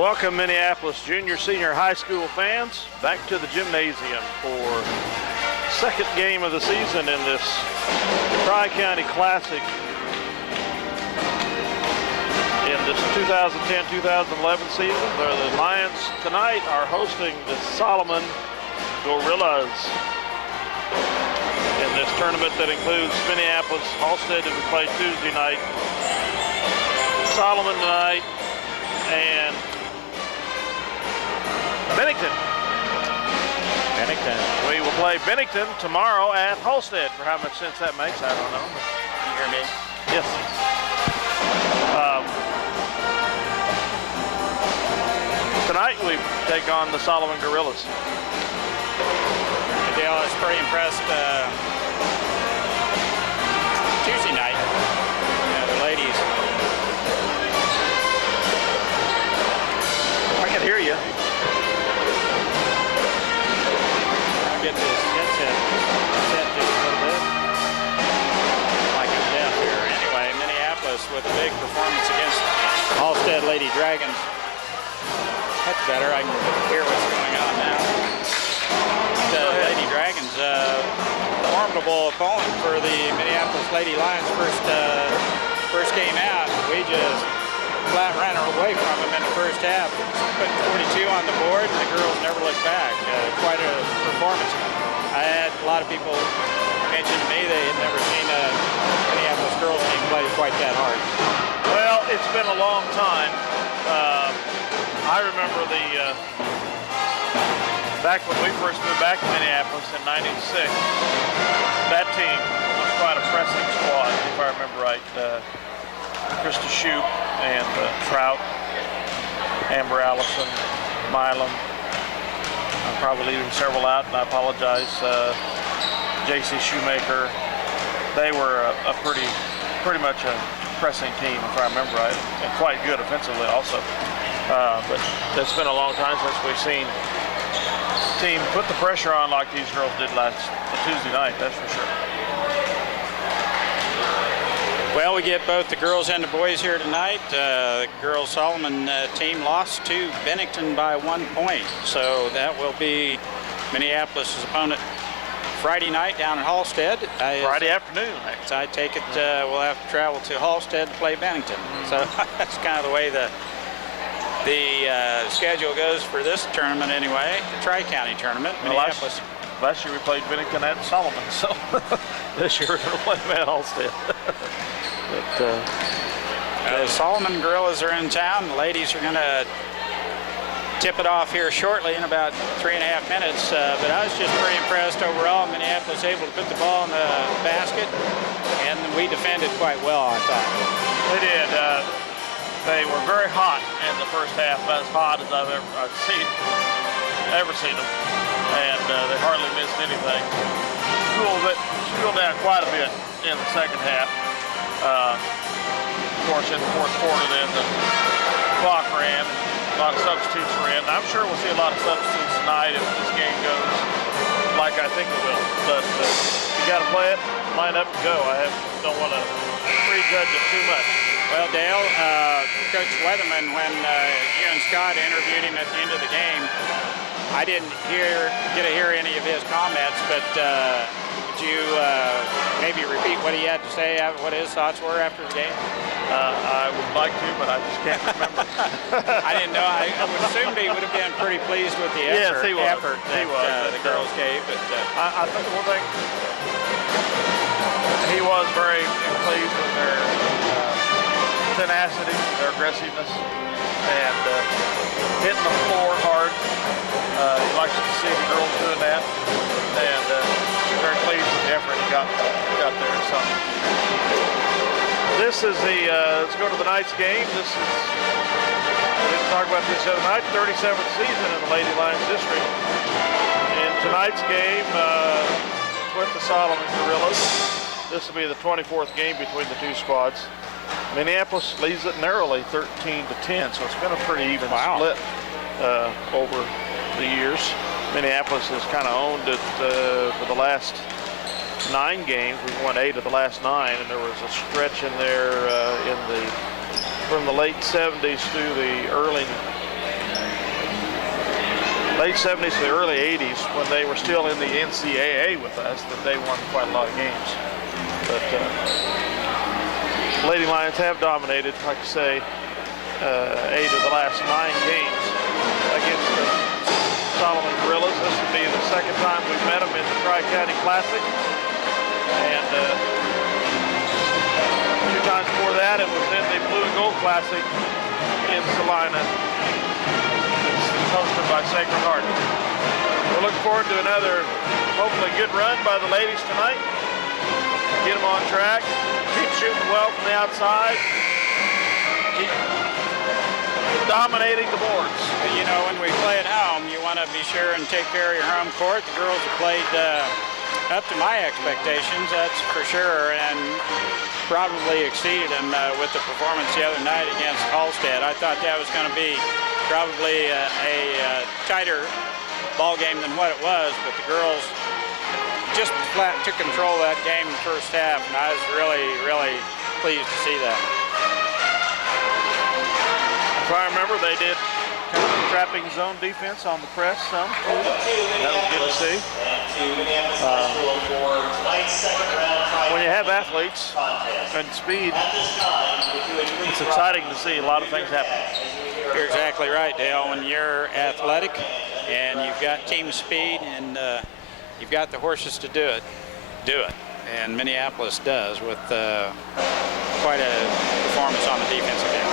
Welcome, Minneapolis junior, senior high school fans, back to the gymnasium for second game of the season in this Tri-County Classic in this 2010-2011 season. The Lions tonight are hosting the Solomon Gorillas in this tournament that includes Minneapolis, Halstead, who we play Tuesday night, Solomon tonight, and Bennington. We will play Bennington tomorrow at Halstead. For how much sense that makes, I don't know. Can you hear me? Yes. Tonight we take on the Solomon Gorillas. Dale, I was pretty impressed Tuesday night. The ladies. I can hear you. Get this headset set just a little bit. Like I'm deaf here. Anyway, Minneapolis with a big performance against Halstead Lady Dragons. That's better. I can hear what's going on now. The Lady Dragons, formidable opponent for the Minneapolis Lady Lions first game out. We just flat ran away from them in the first half. Put 42 on the board, and the girls never looked back. Quite a performance. I had a lot of people mention to me they had never seen a Minneapolis girls team play quite that hard. Well, it's been a long time. I remember back when we first moved back to Minneapolis in '96, that team was quite a pressing squad, if I remember right. Krista Shoup and Trout, Amber Allison, Milam. I'm probably leaving several out, and I apologize. J.C. Shoemaker. They were a pretty much a pressing team, if I remember right, and quite good offensively also. But it's been a long time since we've seen a team put the pressure on like these girls did last Tuesday night, that's for sure. Well, we get both the girls and the boys here tonight. The girls Solomon team lost to Bennington by 1 point. So that will be Minneapolis' opponent Friday night down at Halstead. Friday afternoon. So I take it we'll have to travel to Halstead to play Bennington. So that's kind of the way the schedule goes for this tournament anyway, the Tri-County tournament, Minneapolis. Last year we played Bennington at Solomon, so this year we're going to play them at Halstead. The Solomon Gorillas are in town. The ladies are going to tip it off here shortly in about 3.5 minutes. But I was just pretty impressed overall. Minneapolis able to put the ball in the basket, and we defended quite well, I thought. They did. They were very hot in the first half, about as hot as I've ever seen them. And they hardly missed anything. Cooled down quite a bit in the second half. Of course, in the fourth quarter, then the clock ran. A lot of substitutes were in. I'm sure we'll see a lot of substitutes tonight if this game goes like I think it will. But you got to play it, line up, and go. I don't want to prejudge it too much. Well, Dale, Coach Weatherman, when you and Scott interviewed him at the end of the game, I didn't get to hear any of his comments, but would you maybe repeat what he had to say, what his thoughts were after the game? I would like to, but I just can't remember. I didn't know. I would assume he would have been pretty pleased with the effort that the girls gave. But I think one thing, he was very pleased with their tenacity, their aggressiveness, and hitting the floor hard. He likes to see the girls doing that, and very pleased with the effort he got there. So this is let's go to the night's game. We didn't talk about this the other night, 37th season in the Lady Lions district. In tonight's game with the Solomon Gorillas, this will be the 24th game between the two squads. Minneapolis leads it narrowly, 13-10, so it's been a pretty even split over the years. Minneapolis has kind of owned it for the last 9 games. We've won 8 of the last 9, and there was a stretch in there from the late 70s through the early late 70s to the early 80s, when they were still in the NCAA with us, that they won quite a lot of games. But Lady Lions have dominated, like I say, 8 of the last 9 games against the Solomon Gorillas. This would be the second time we've met them in the Tri-County Classic. And 2 times before that, it was in the Blue and Gold Classic in Salina. It's hosted by Sacred Heart. We're looking forward to another, hopefully, good run by the ladies tonight. Get them on track, keep shooting well from the outside, keep dominating the boards. You know, when we play at home, you want to be sure and take care of your home court. The girls have played up to my expectations, that's for sure, and probably exceeded them with the performance the other night against Halstead. I thought that was going to be probably a tighter ball game than what it was, but the girls just flat took control of that game in the first half, and I was really, really pleased to see that. If I remember, they did kind of trapping zone defense on the press some too. That was good to see. When you have athletes and speed, it's exciting to see a lot of things happen. You're exactly right, Dale. When you're athletic and you've got team speed and you've got the horses to do it. And Minneapolis does with quite a performance on the defensive end.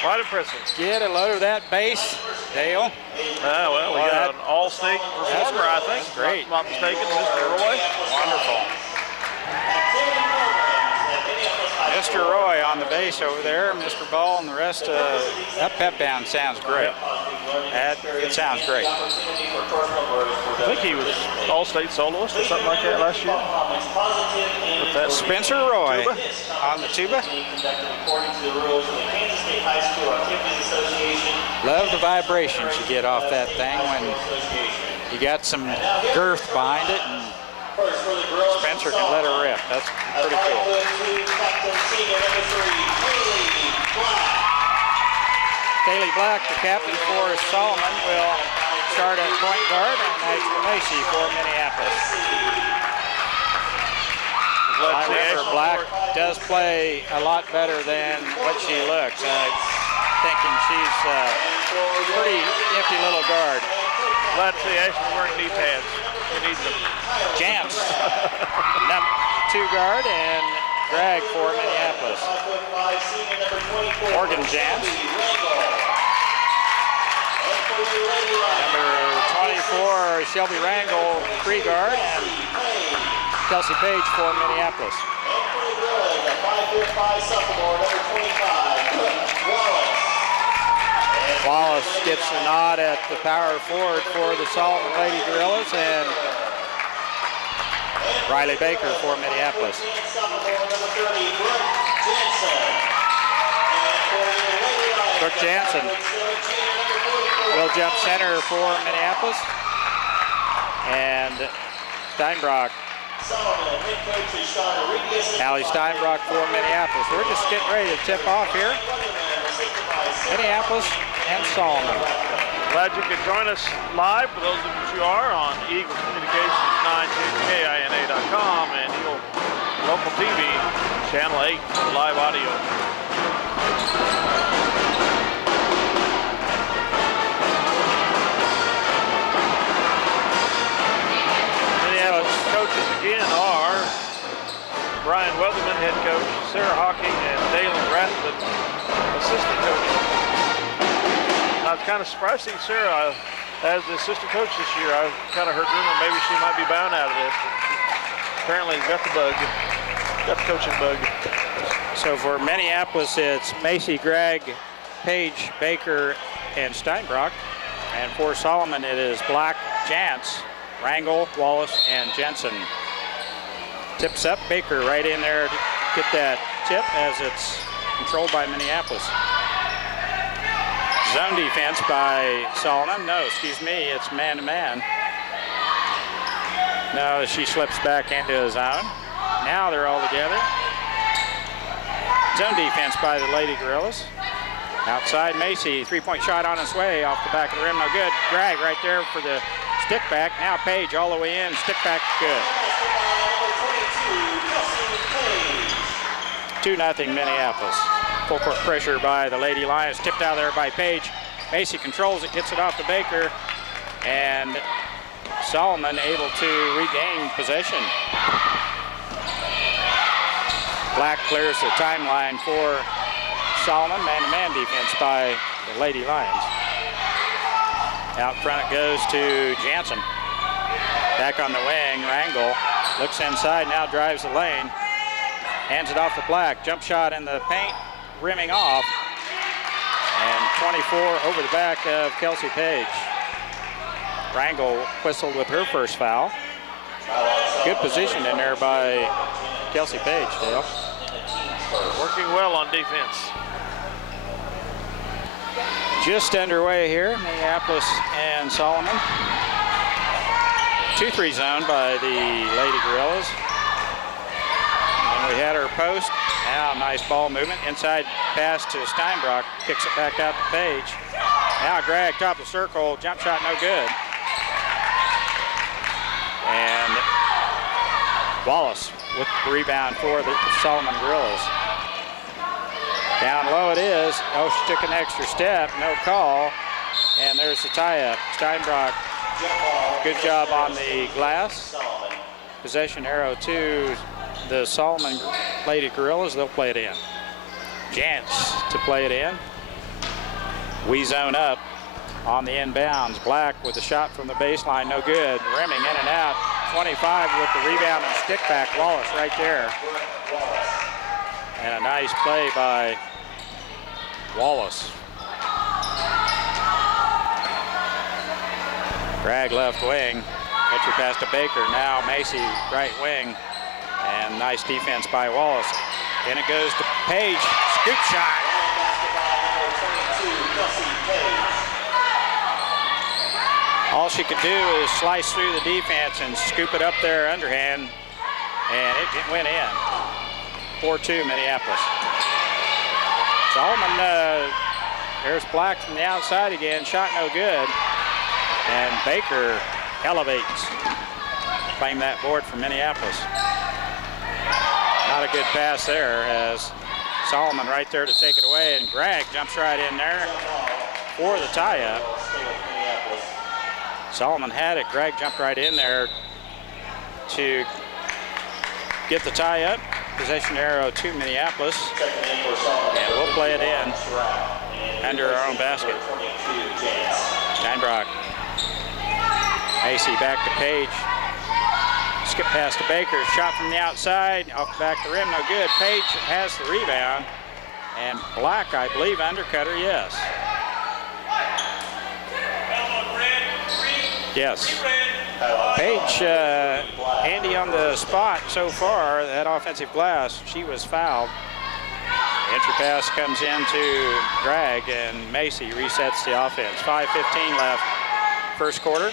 Quite impressive. Get a load of that bass, Dale. Well, we got an all-state performer, I think. Great. If I'm not mistaken, Mr. Roy. Wonderful. Mr. Roy on the bass over there, Mr. Ball, and the rest of that pep band sounds great. It sounds great. I think he was all-state soloist or something like that last year. With that Spencer Roy tuba. on the tuba. Love the vibrations you get off that thing when you got some girth behind it, and Spencer can let her rip. That's pretty cool. Kaylee Black, the captain for Solomon, will start at point guard, and Nigel Macy for Minneapolis. However, Black does play a lot better than what she looks. Thinking she's a pretty nifty little guard. Glad to see Ashley wearing knee pads. She needs them. Jams, number 2 guard, and Greg for Minneapolis. Morgan Jams. Number 24, Shelby Rangel, 3 guard, and Kelsey Page for Minneapolis. Wallace gets the nod at the power forward for the Solomon Lady Gorillas, and Riley Baker for Minneapolis. Brooke Jansen will jump center for Minneapolis, and Steinbrock. Allie Steinbrock for Minneapolis. We're just getting ready to tip off here. Minneapolis and Solomon. Glad you could join us live, for those of you who are, on Eagle Communications 910KINA.com and Eagle Local TV Channel 8 for live audio. Minneapolis coaches again are Brian Weatherman, head coach, Sarah Hawking, and Dalen Rathman, assistant coach. I was kind of surprised to see Sarah as the assistant coach this year. I kind of heard rumor maybe she might be bound out of this. But apparently got the bug, got the coaching bug. So for Minneapolis, it's Macy, Gregg, Page, Baker, and Steinbrock. And for Solomon, it is Black, Jantz, Rangel, Wallace, and Jensen. Tips up, Baker right in there to get that tip as it's controlled by Minneapolis. Zone defense by Solomon. No, excuse me, it's man-to-man. No, she slips back into a zone. Now they're all together. Zone defense by the Lady Gorillas. Outside Macy, three-point shot on its way off the back of the rim, no good. Gregg right there for the stick back. Now Page all the way in, stick back, good. 2-0 Minneapolis. Full court pressure by the Lady Lions, tipped out there by Page. Macy controls it, gets it off to Baker, and Solomon able to regain possession. Black clears the timeline for Solomon, man-to-man defense by the Lady Lions. Out front it goes to Jansen. Back on the wing, Rangel looks inside, now drives the lane. Hands it off to Black, jump shot in the paint, rimming off. And 24 over the back of Kelsey Page. Rangel whistled with her first foul. Good position in there by Kelsey Page, Dale. Working well on defense. Just underway here, Minneapolis and Solomon. 2-3 zone by the Lady Gorillas. And we had her post. Now nice ball movement. Inside pass to Steinbrock. Kicks it back out to Page. Now Gregg, top of the circle. Jump shot no good. And Wallace with the rebound for the Solomon Gorillas. Down low it is. Oh, she took an extra step. No call. And there's the tie-up. Steinbrock, good job on the glass. Possession arrow to the Solomon Lady Gorillas. They'll play it in. Jantz to play it in. We zone up on the inbounds. Black with a shot from the baseline. No good. Rimming in and out. 25 with the rebound and stick back. Wallace right there. And a nice play by Wallace. Gregg left wing. Entry pass to Baker. Now Macy right wing. And nice defense by Wallace. And it goes to Page. Scoop shot. All she could do is slice through the defense and scoop it up there underhand. And it went in. 4-2 Minneapolis. Solomon, there's Black from the outside again. Shot no good. And Baker elevates. Claim that board for Minneapolis. Not a good pass there as Solomon right there to take it away. And Gregg jumps right in there for the tie-up. Solomon had it. Gregg jumped right in there to get the tie-up. Possession arrow to Minneapolis. And we'll play it in under our own basket. Steinbrock. Macy back to Page. Skip pass to Baker. Shot from the outside. Off the back of the rim. No good. Page has the rebound. And Black, I believe, undercut her. Yes. Yes. Page, handy on the spot so far, that offensive glass. She was fouled. Entry pass comes into Gregg, and Macy resets the offense. 5:15 left, first quarter.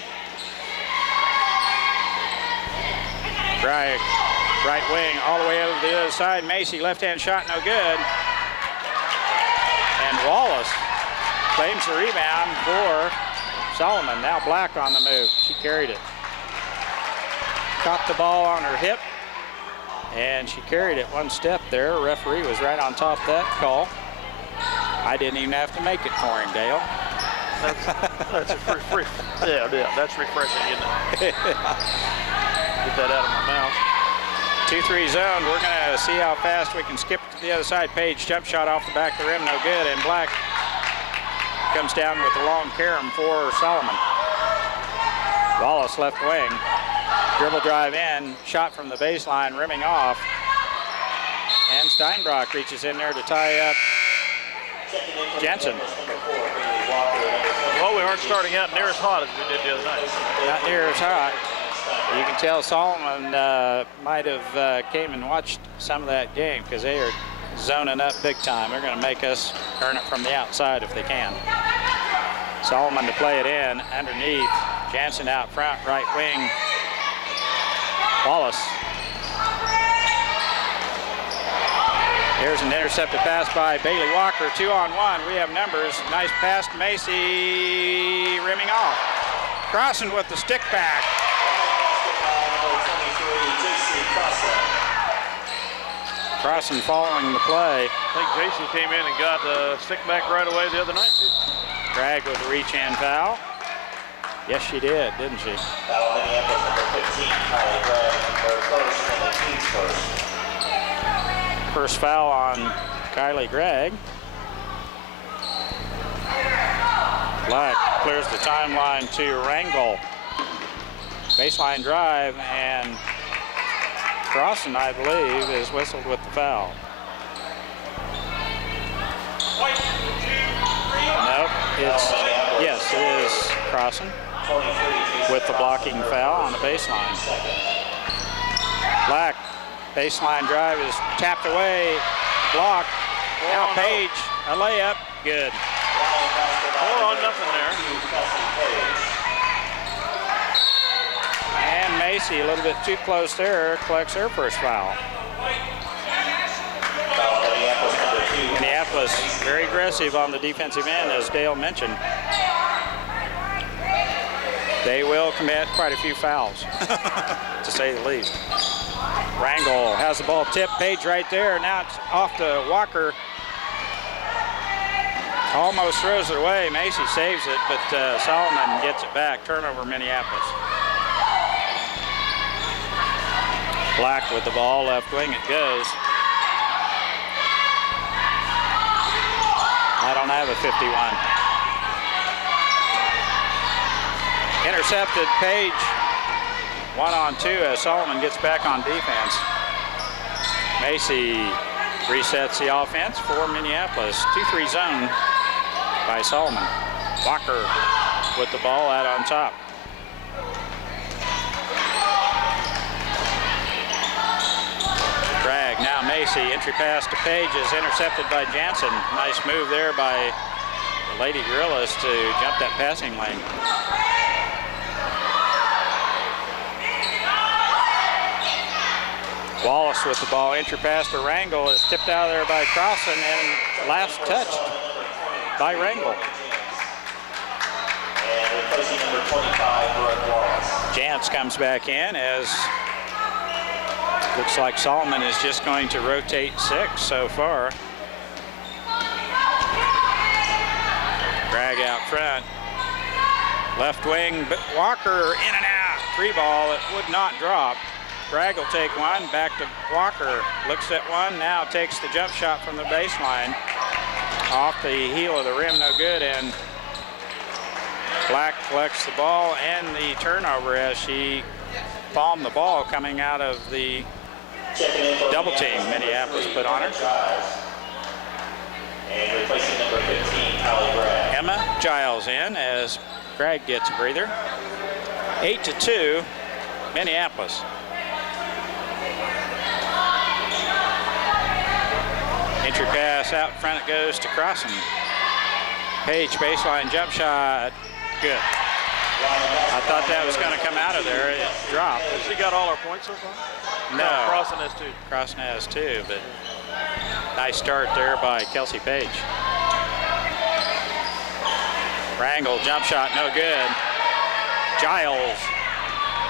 Gregg, right wing, all the way over to the other side. Macy, left-hand shot, no good. And Wallace claims the rebound for Solomon. Now Black on the move. She carried it. Caught the ball on her hip and she carried it one step there. Referee was right on top of that call. I didn't even have to make it for him, Dale. That's that's refreshing, isn't it? Get that out of my mouth. 2-3 zone. We're going to see how fast we can skip to the other side. Page jump shot off the back of the rim, no good, and Black comes down with a long carom for Solomon. Wallace left wing. Dribble drive in, shot from the baseline, rimming off. And Steinbrock reaches in there to tie up Jensen. Well, we aren't starting out near as hot as we did the other night. Not near as hot. You can tell Solomon might have came and watched some of that game because they are zoning up big time. They're going to make us earn it from the outside if they can. Solomon to play it in underneath. Jansen out front, right wing. Wallace. Here's an intercepted pass by Bailey Walker. 2-on-1. We have numbers. Nice pass to Macy, rimming off. Crossing with the stick back. Crossing following the play. I think JC came in and got a stick back right away the other night, too. Drag with a reach-in foul. Yes, she did, didn't she? Foul Minneapolis number 15, Kylie Gregg, her first and the team's first. First foul on Kylie Gregg. Black clears the timeline to Rangel. Baseline drive, and Crossan, I believe, is whistled with the foul. Nope, yes, it is Crossan with the blocking foul on the baseline. Black, baseline drive is tapped away, blocked. Now Page, a layup, good. 4-0 there. And Macy, a little bit too close there, collects her first foul. Minneapolis very aggressive on the defensive end, as Dale mentioned. They will commit quite a few fouls, to say the least. Rangel has the ball tipped. Page right there. Now it's off to Walker. Almost throws it away. Macy saves it, but Solomon gets it back. Turnover, Minneapolis. Black with the ball, left wing it goes. I don't have a 51. Intercepted Page. 1-on-2 as Solomon gets back on defense. Macy resets the offense for Minneapolis. 2-3 zone by Solomon. Walker with the ball out on top. Drag, now Macy, entry pass to Page is intercepted by Jansen. Nice move there by the Lady Gorillas to jump that passing lane. Wallace with the ball, entry pass to Rangel is tipped out of there by Crossan and last touched by Rangel. And replacing number 25, Brooke Wallace. Jantz comes back in as looks like Solomon is just going to rotate 6 so far. Drag out front. Left wing, but Walker in and out. 3 ball, it would not drop. Bragg will take one, back to Walker, looks at one, now takes the jump shot from the baseline. Off the heel of the rim, no good, and Black collects the ball and the turnover as she palmed the ball coming out of the double team Minneapolis put on her. And replacing number 15, Kylie Gregg. Emma Giles in as Bragg gets a breather. 8-2, Minneapolis. Entry pass out front, it goes to Crossan. Page baseline jump shot, good. I thought that was going to come out of there. It dropped. Has she got all her points so far? No. Crossan has 2. Crossan has 2, but nice start there by Kelsey Page. Rangel jump shot, no good. Giles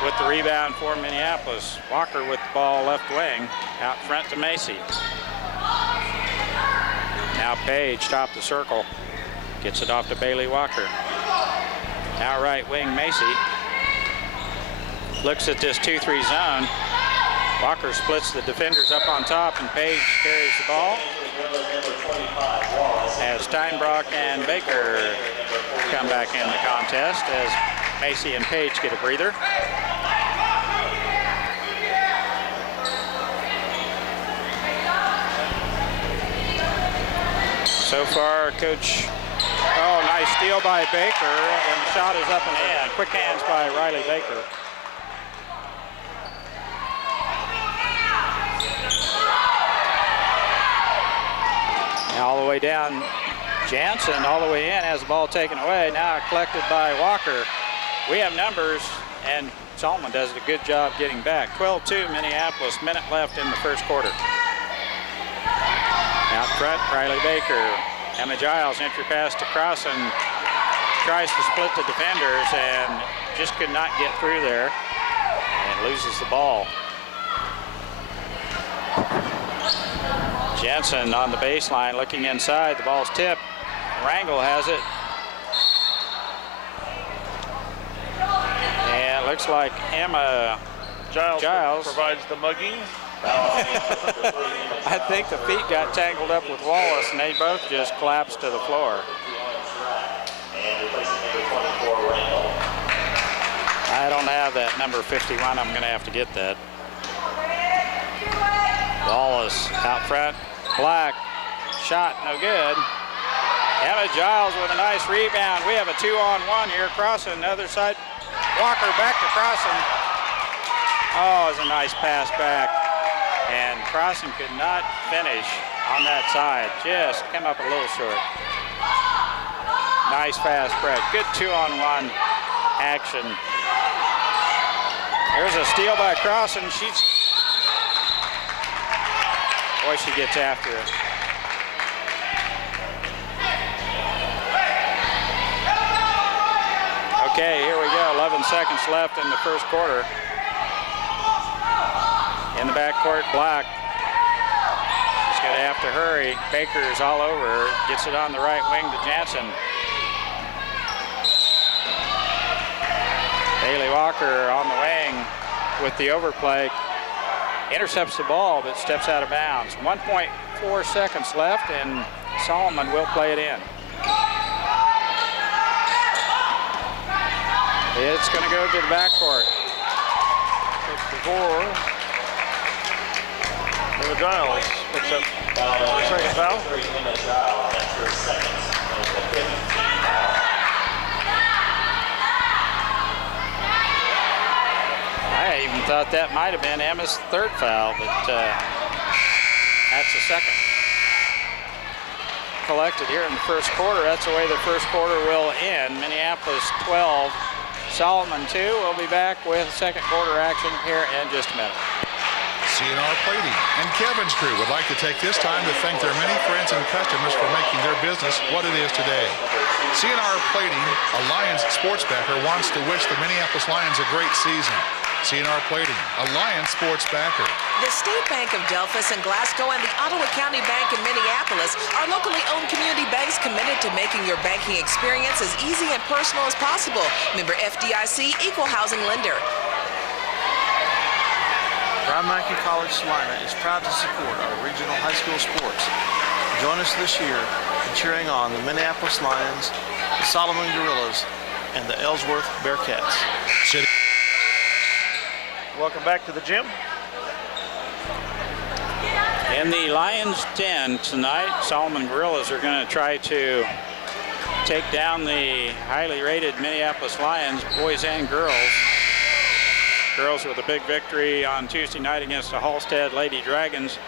with the rebound for Minneapolis. Walker with the ball left wing, out front to Macy. Now Page, top the circle, gets it off to Bailey Walker. Now right wing Macy. Looks at this 2-3 zone. Walker splits the defenders up on top, and Page carries the ball. As Steinbrock and Baker come back in the contest, as Macy and Page get a breather. So far, Coach, oh, nice steal by Baker, and the shot is up and in. Quick hands by Riley Baker. Now all the way down, Jansen all the way in, has the ball taken away. Now collected by Walker. We have numbers, and Solomon does a good job getting back. 12-2 Minneapolis, minute left in the first quarter. Out front, Riley Baker. Emma Giles, entry pass to Crossan. Tries to split the defenders and just could not get through there and loses the ball. Jensen on the baseline looking inside. The ball's tipped. Rangel has it. And it looks like Emma Giles provides the mugging. I think the feet got tangled up with Wallace and they both just collapsed to the floor. I don't have that number 51. I'm going to have to get that. Wallace out front. Black. Shot no good. Emma Giles with a nice rebound. We have a 2-on-1 here. Crossing the other side. Walker back to Crossing. Oh, it's a nice pass back. And Crossing could not finish on that side. Just came up a little short. Nice fast break. Good 2-on-1 action. There's a steal by Crossing. Boy, she gets after it. Okay, here we go. 11 seconds left in the first quarter. In the backcourt, Black. She's going to have to hurry. Baker's all over her. Gets it on the right wing to Jansen. Bailey Walker on the wing with the overplay. Intercepts the ball, but steps out of bounds. 1.4 seconds left, and Solomon will play it in. It's going to go to the backcourt. 64. Emma Giles picks up the second foul. I even thought that might have been Emma's third foul, but that's the second. Collected here in the first quarter. That's the way the first quarter will end. Minneapolis 12, Solomon 2. We'll be back with second quarter action here in just a minute. CNR Plating and Kevin's crew would like to take this time to thank their many friends and customers for making their business what it is today. CNR Plating, a Lions sports backer, wants to wish the Minneapolis Lions a great season. CNR Plating, a Lions sports backer. The State Bank of Delphus and Glasgow and the Ottawa County Bank in Minneapolis are locally owned community banks committed to making your banking experience as easy and personal as possible. Member FDIC, equal housing lender. Brown Mountain College Salina is proud to support our regional high school sports. Join us this year in cheering on the Minneapolis Lions, the Solomon Gorillas, and the Ellsworth Bearcats. Welcome back to the gym. In the Lions den tonight, Solomon Gorillas are going to try to take down the highly rated Minneapolis Lions, boys and girls. Girls with a big victory on Tuesday night against the Halstead Lady Dragons.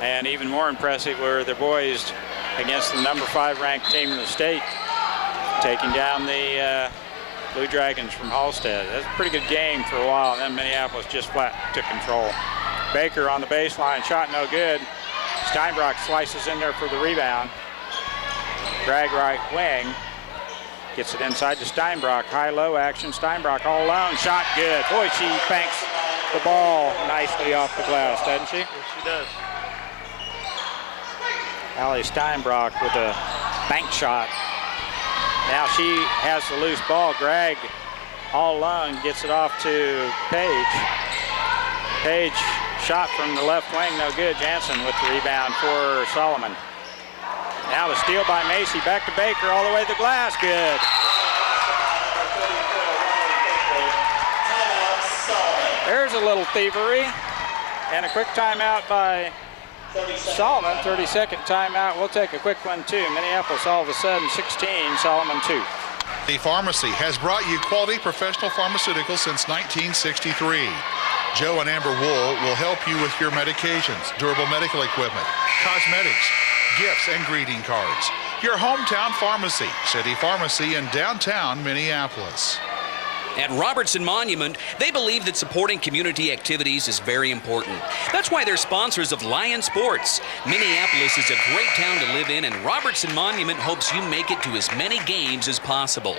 And even more impressive were the boys against the number 5 ranked team in the state, taking down the Blue Dragons from Halstead. That's a pretty good game for a while, and then Minneapolis just flat took control. Baker on the baseline, shot no good. Steinbrock slices in there for the rebound. Drag right wing. Gets it inside to Steinbrock. High-low action. Steinbrock all alone. Shot good. Boy, she banks the ball nicely off the glass, doesn't she? Yes, she does. Allie Steinbrock with a bank shot. Now she has the loose ball. Gregg all alone gets it off to Page. Page shot from the left wing, no good. Jansen with the rebound for Solomon. Now the steal by Macy, back to Baker, all the way to the glass, good. There's a little thievery, and a quick timeout by Solomon, 30-second timeout. We'll take a quick one too. Minneapolis all of a sudden 16, Solomon 2. The Pharmacy has brought you quality professional pharmaceuticals since 1963. Joe and Amber Wool will help you with your medications, durable medical equipment, cosmetics, gifts, and greeting cards. Your hometown pharmacy, City Pharmacy in downtown Minneapolis. At Robertson Monument, they believe that supporting community activities is very important. That's why they're sponsors of Lion Sports. Minneapolis is a great town to live in, and Robertson Monument hopes you make it to as many games as possible.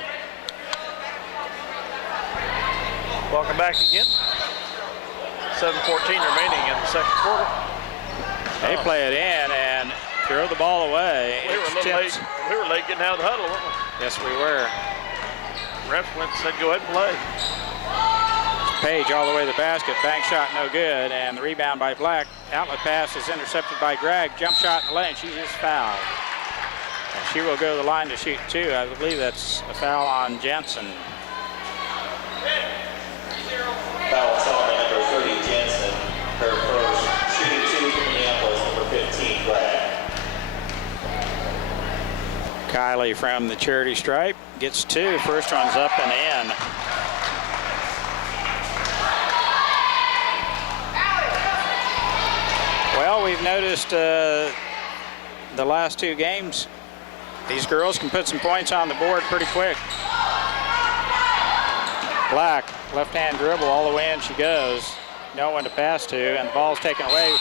Welcome back again. 7:14 remaining in the second quarter. They play it in and throw the ball away. We were a little late. We were late getting out of the huddle, weren't we? Yes, we were. Refs went and said, go ahead and play. Page all the way to the basket. Bank shot no good. And the rebound by Black. Outlet pass is intercepted by Gregg. Jump shot in the lane. She is fouled. And she will go to the line to shoot two. I believe that's a foul on Jansen. Foul Solomon, number 30, Jansen. Her first. Shooting two for Minneapolis, number 15, Gregg. Kylie from the charity stripe gets two. First one's up and in. Well, we've noticed the last two games, these girls can put some points on the board pretty quick. Black, left-hand dribble all the way in she goes. No one to pass to, and the ball's taken away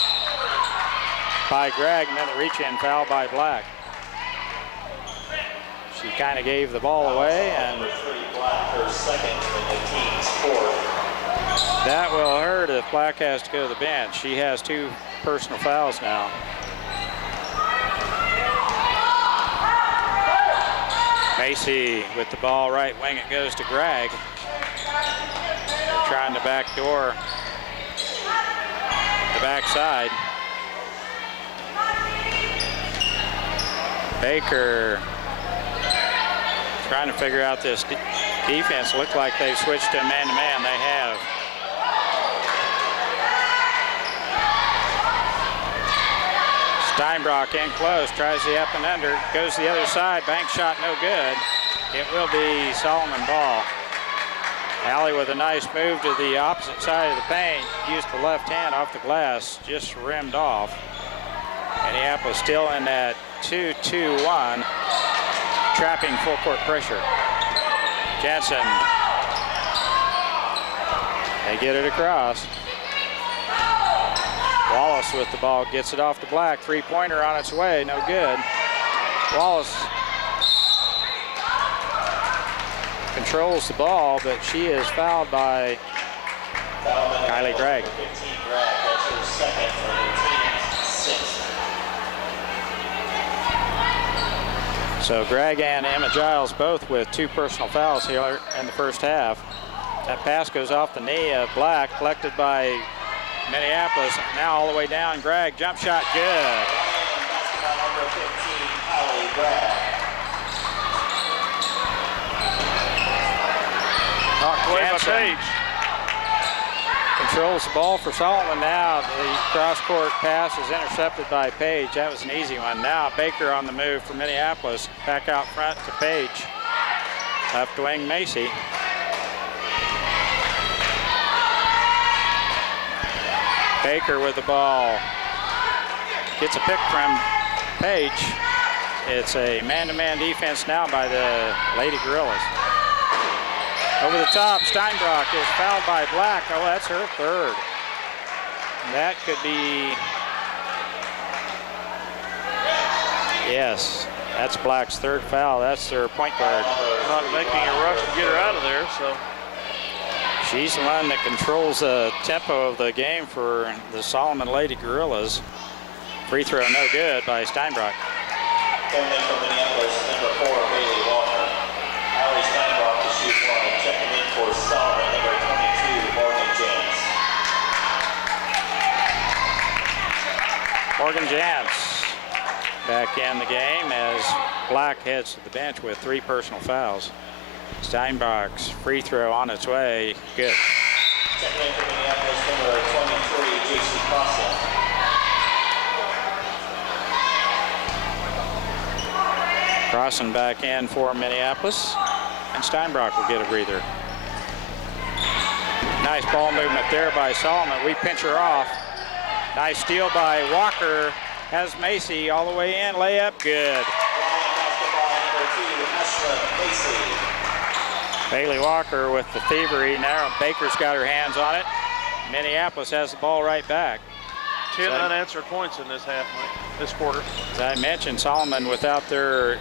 by Gregg, and then the reach-in foul by Black. She kind of gave the ball away, and that will hurt if Black has to go to the bench. She has two personal fouls now. Macy with the ball right wing. It goes to Gregg. They're trying to backdoor the backside. Baker trying to figure out this defense. Looked like they've switched to man-to-man. They have. Steinbrock in close, tries the up and under, goes to the other side, bank shot no good. It will be Solomon ball. Allie with a nice move to the opposite side of the paint, used the left hand off the glass, just rimmed off. Minneapolis still in that 2-2-1, trapping full court pressure. Jansen, they get it across. Wallace with the ball, gets it off to Black. Three-pointer on its way, no good. Wallace controls the ball, but she is fouled by Kylie Gregg. So Gregg and Emma Giles both with two personal fouls here in the first half. That pass goes off the knee of Black, collected by Minneapolis. Now all the way down, Gregg, jump shot, good. Number 15, Kylie Gregg. Knocked away by Page. Controls the ball for Solomon now. The cross-court pass is intercepted by Page. That was an easy one. Now Baker on the move for Minneapolis. Back out front to Page. Left wing Macy. Baker with the ball. Gets a pick from Page. It's a man-to-man defense now by the Lady Gorillas. Over the top, Steinbrock is fouled by Black. Oh, that's her third. That could be, yes, That's Black's third foul. That's their point guard. Not making a rush to get her out of there, so. She's the one that controls the tempo of the game for the Solomon Lady Gorillas. Free throw no good by Steinbrock. Coming in from Minneapolis, number 4, Bailey Walker. Allie Steinbrock to shoot one. Checking in for Solomon, number 22, Morgan James. Morgan Jantz back in the game as Black heads to the bench with 3 personal fouls. Steinbrock's free throw on its way. Good. Checking in from Minneapolis, number 23, J.C. Crossen. Crossing back in for Minneapolis, and Steinbrock will get a breather. Nice ball movement there by Solomon. We pinch her off. Nice steal by Walker. Has Macy all the way in. Layup, good. Bailey Walker with the thievery. Now Baker's got her hands on it. Minneapolis has the ball right back. 10 unanswered points in this half, this quarter. As I mentioned, Solomon without their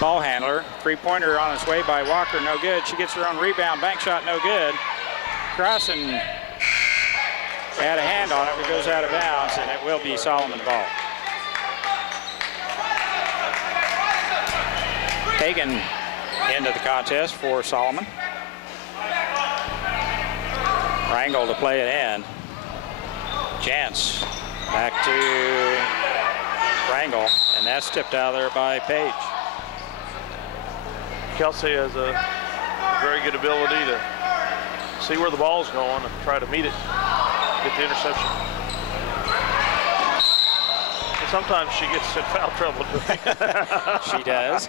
ball handler. Three-pointer on its way by Walker, no good. She gets her own rebound, bank shot, no good. Crossen had a hand on it, but goes out of bounds, and it will be Solomon ball. Hagan into the contest for Solomon. Rangel to play it in. Jantz back to Rangel, and that's tipped out of there by Page. Kelsey has a very good ability to see where the ball's going and try to meet it, get the interception. And sometimes she gets in foul trouble. She does.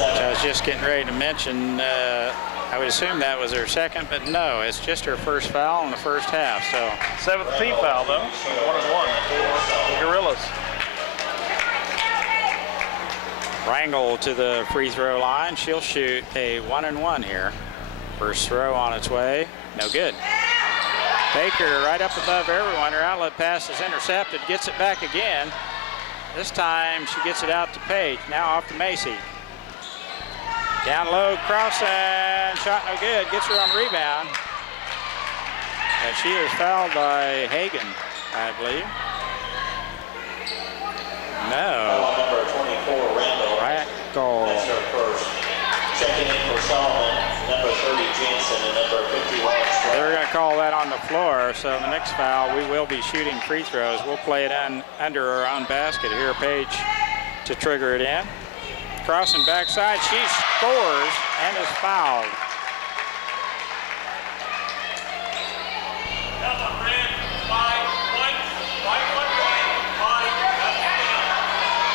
I was just getting ready to mention, I would assume that was her second, but no, it's just her first foul in the first half. So 7th team foul though, 1-1 for the Gorillas. Rangel to the free throw line. She'll shoot a 1-1 here. First throw on its way, no good. Baker right up above everyone. Her outlet pass is intercepted, gets it back again. This time she gets it out to Page, now off to Macy. Down low, Crossen, shot no good, gets her on rebound. And she is fouled by Hagan, I believe. No. Number 24, Randall. Right goal. That's her first. Checking in for Solomon, number 30, Jansen, and number 51, Strong. They're going to call that on the floor, so the next foul, we will be shooting free throws. We'll play it under our own basket here. Page to trigger it in. Crossing backside, she scores and is fouled.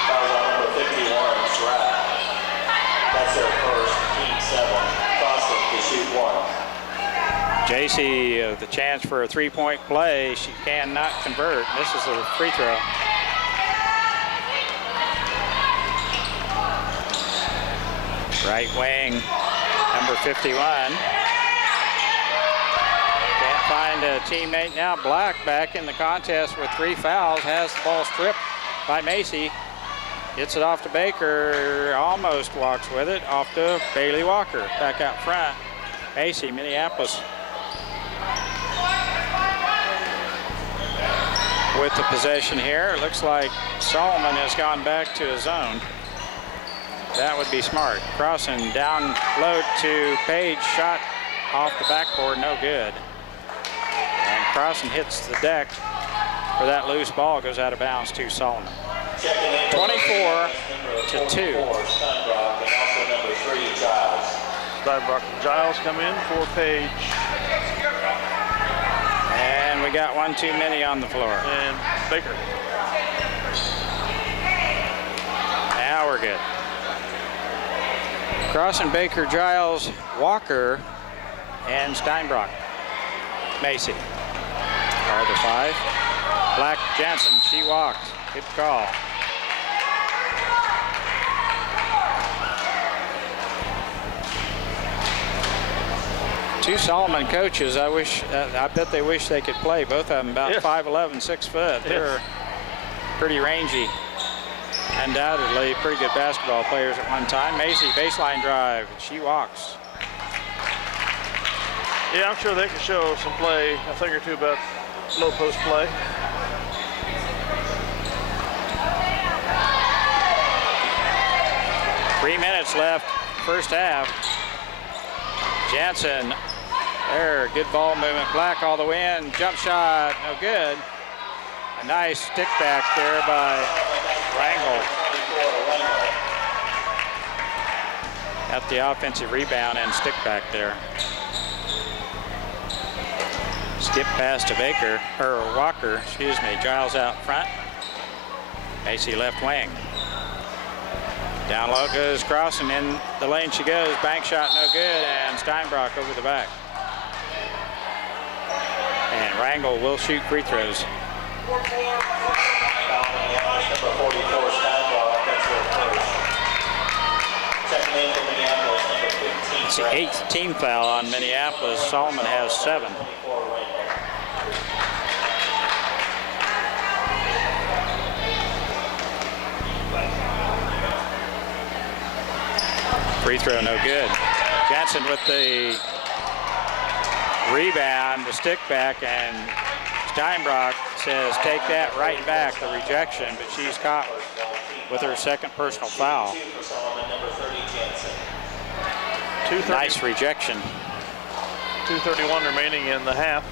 Fouls on number 51, Stratt. That's their first, team 7. Crossen to shoot 1. JC, the chance for a three-point play. She cannot convert. This is a free throw. Right wing, number 51. Can't find a teammate now. Black back in the contest with 3 fouls. Has the ball stripped by Macy. Gets it off to Baker. Almost walks with it. Off to Bailey Walker. Back out front. Macy, Minneapolis. With the possession here, it looks like Solomon has gone back to his zone. That would be smart. Crossing down low to Page, shot off the backboard, no good. And Crossing hits the deck for that loose ball, goes out of bounds to Solomon. 24 to 2. Steinbrock and also number 3, Giles. Steinbrock and Giles come in for Page. And we got one too many on the floor. And Baker. Now we're good. Crossing, Baker, Giles, Walker, and Steinbrock. Macy are the 5. Black, Jansen, she walks. Good call. Two Solomon coaches, I bet they wish they could play. Both of them about 5'11", 6 foot. They're pretty rangy. Undoubtedly pretty good basketball players at one time. Macy, baseline drive. She walks. Yeah, I'm sure they can show some play, a thing or two about low post play. Three minutes left, first half. Jansen, there, good ball movement. Black all the way in, jump shot, no good. A nice stick back there by Rangel. Got the offensive rebound and stick back there. Skip pass to Baker, or Walker, excuse me. Giles out front. Macy left wing. Down low goes Cross, and in the lane she goes. Bank shot no good, and Steinbrock over the back. And Rangel will shoot free throws. Number 44, Steinbrock, that's her first. Checking in for Minneapolis, number 15. It's the 8th team foul on Minneapolis. Solomon has 7. Free throw no good. Jansen with the rebound, the stick back, and Steinbrock says take that right back, the rejection, but she's caught with her second personal foul. Nice rejection. 2:31 remaining in the half.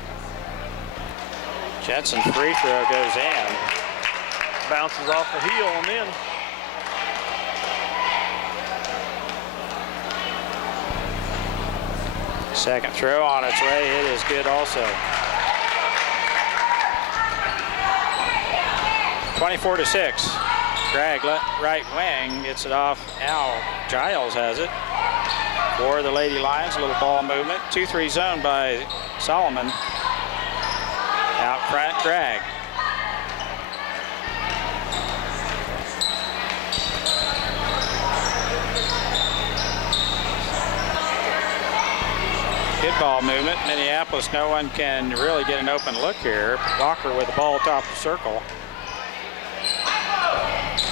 Jensen's free throw goes in. Bounces off the heel and in. Second throw on its way, it is good also. 24-6. Greg right wing, gets it off. Now Giles has it for the Lady Lions. A little ball movement. 2-3 zone by Solomon. Out front, Greg. Good ball movement. Minneapolis, no one can really get an open look here. Walker with the ball top of the circle.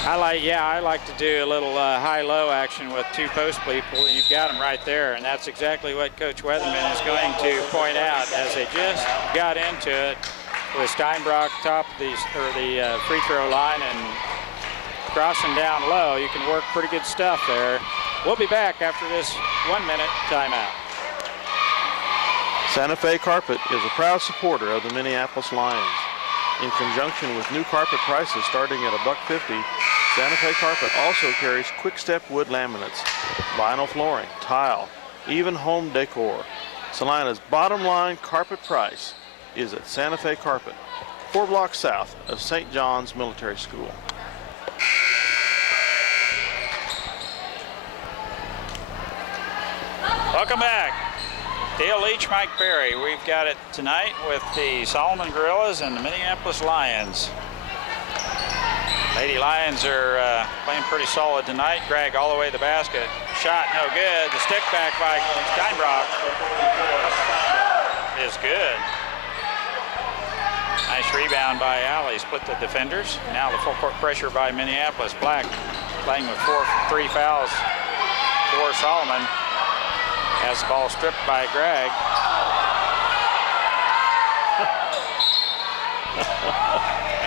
I like to do a little high-low action with two post people, and you've got them right there, and that's exactly what Coach Weatherman is going to point out as they just got into it with Steinbrock top of the free throw line and crossing down low. You can work pretty good stuff there. We'll be back after this 1-minute timeout. Santa Fe Carpet is a proud supporter of the Minneapolis Lions. In conjunction with new carpet prices starting at $1.50, Santa Fe Carpet also carries quick-step wood laminates, vinyl flooring, tile, even home decor. Salina's bottom line carpet price is at Santa Fe Carpet, 4 blocks south of St. John's Military School. Welcome back. Dale Leach, Mike Perry. We've got it tonight with the Solomon Gorillas and the Minneapolis Lions. Lady Lions are playing pretty solid tonight. Greg all the way to the basket. Shot no good. The stick back by Steinbrock is good. Nice rebound by Alley. Split the defenders. Now the full court pressure by Minneapolis. Black playing with 3 fouls for Solomon. Has the ball stripped by Greg.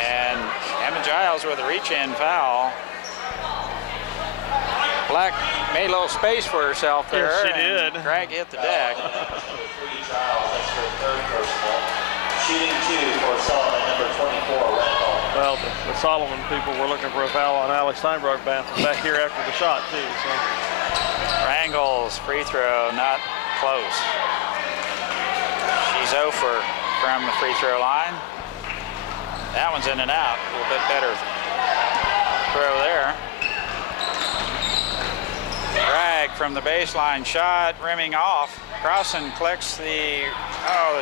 And Emma Giles with a reach-in foul. Black made a little space for herself there. Yes, she did. Greg hit the deck. Shooting 2 for Solomon, number 24, Randall. Well, the Solomon people were looking for a foul on Alex Steinbrock back here after the shot, too. So. Rangel's free throw, not close. She's 0 from the free throw line. That one's in and out. A little bit better throw there. Drag from the baseline shot, rimming off. Crossan collects the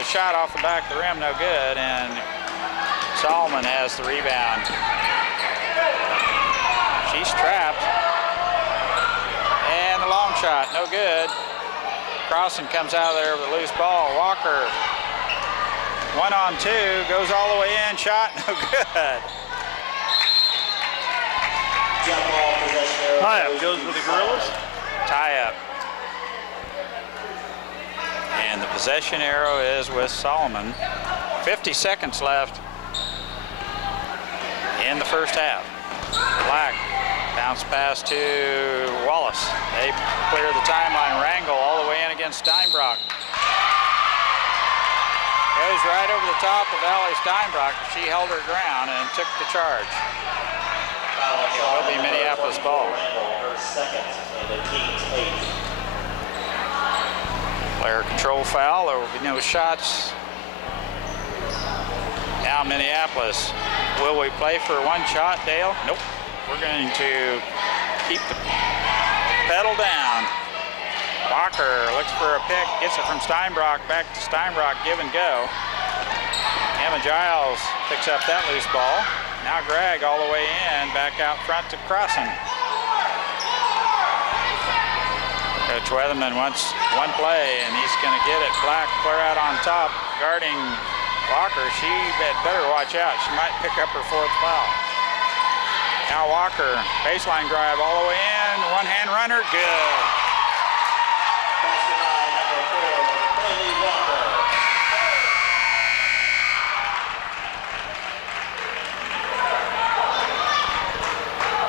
shot off the back of the rim, no good, and Solomon has the rebound. She's trapped. And the long shot, no good. Crossan comes out of there with a loose ball. Walker, 1-on-2, goes all the way in, shot, no good. Tie-up goes with the Gorillas. Tie-up. And the possession arrow is with Solomon. 50 seconds left in the first half. Black bounce pass to Wallace. They clear the timeline. Rangel all the way in against Steinbrock. Goes right over the top of Allie Steinbrock. She held her ground and took the charge. It will be Minneapolis ball. Player control foul. There will be no shots. Now Minneapolis. Will we play for one shot, Dale? Nope. We're going to keep the pedal down. Walker looks for a pick, gets it from Steinbrock, back to Steinbrock, give and go. Emma Giles picks up that loose ball. Now Gregg all the way in, back out front to Crossan. Coach Weatherman wants one play, and he's going to get it. Black clear out on top, guarding Walker. She had better watch out. She might pick up her fourth foul. Now Walker, baseline drive all the way in, one-hand runner, good.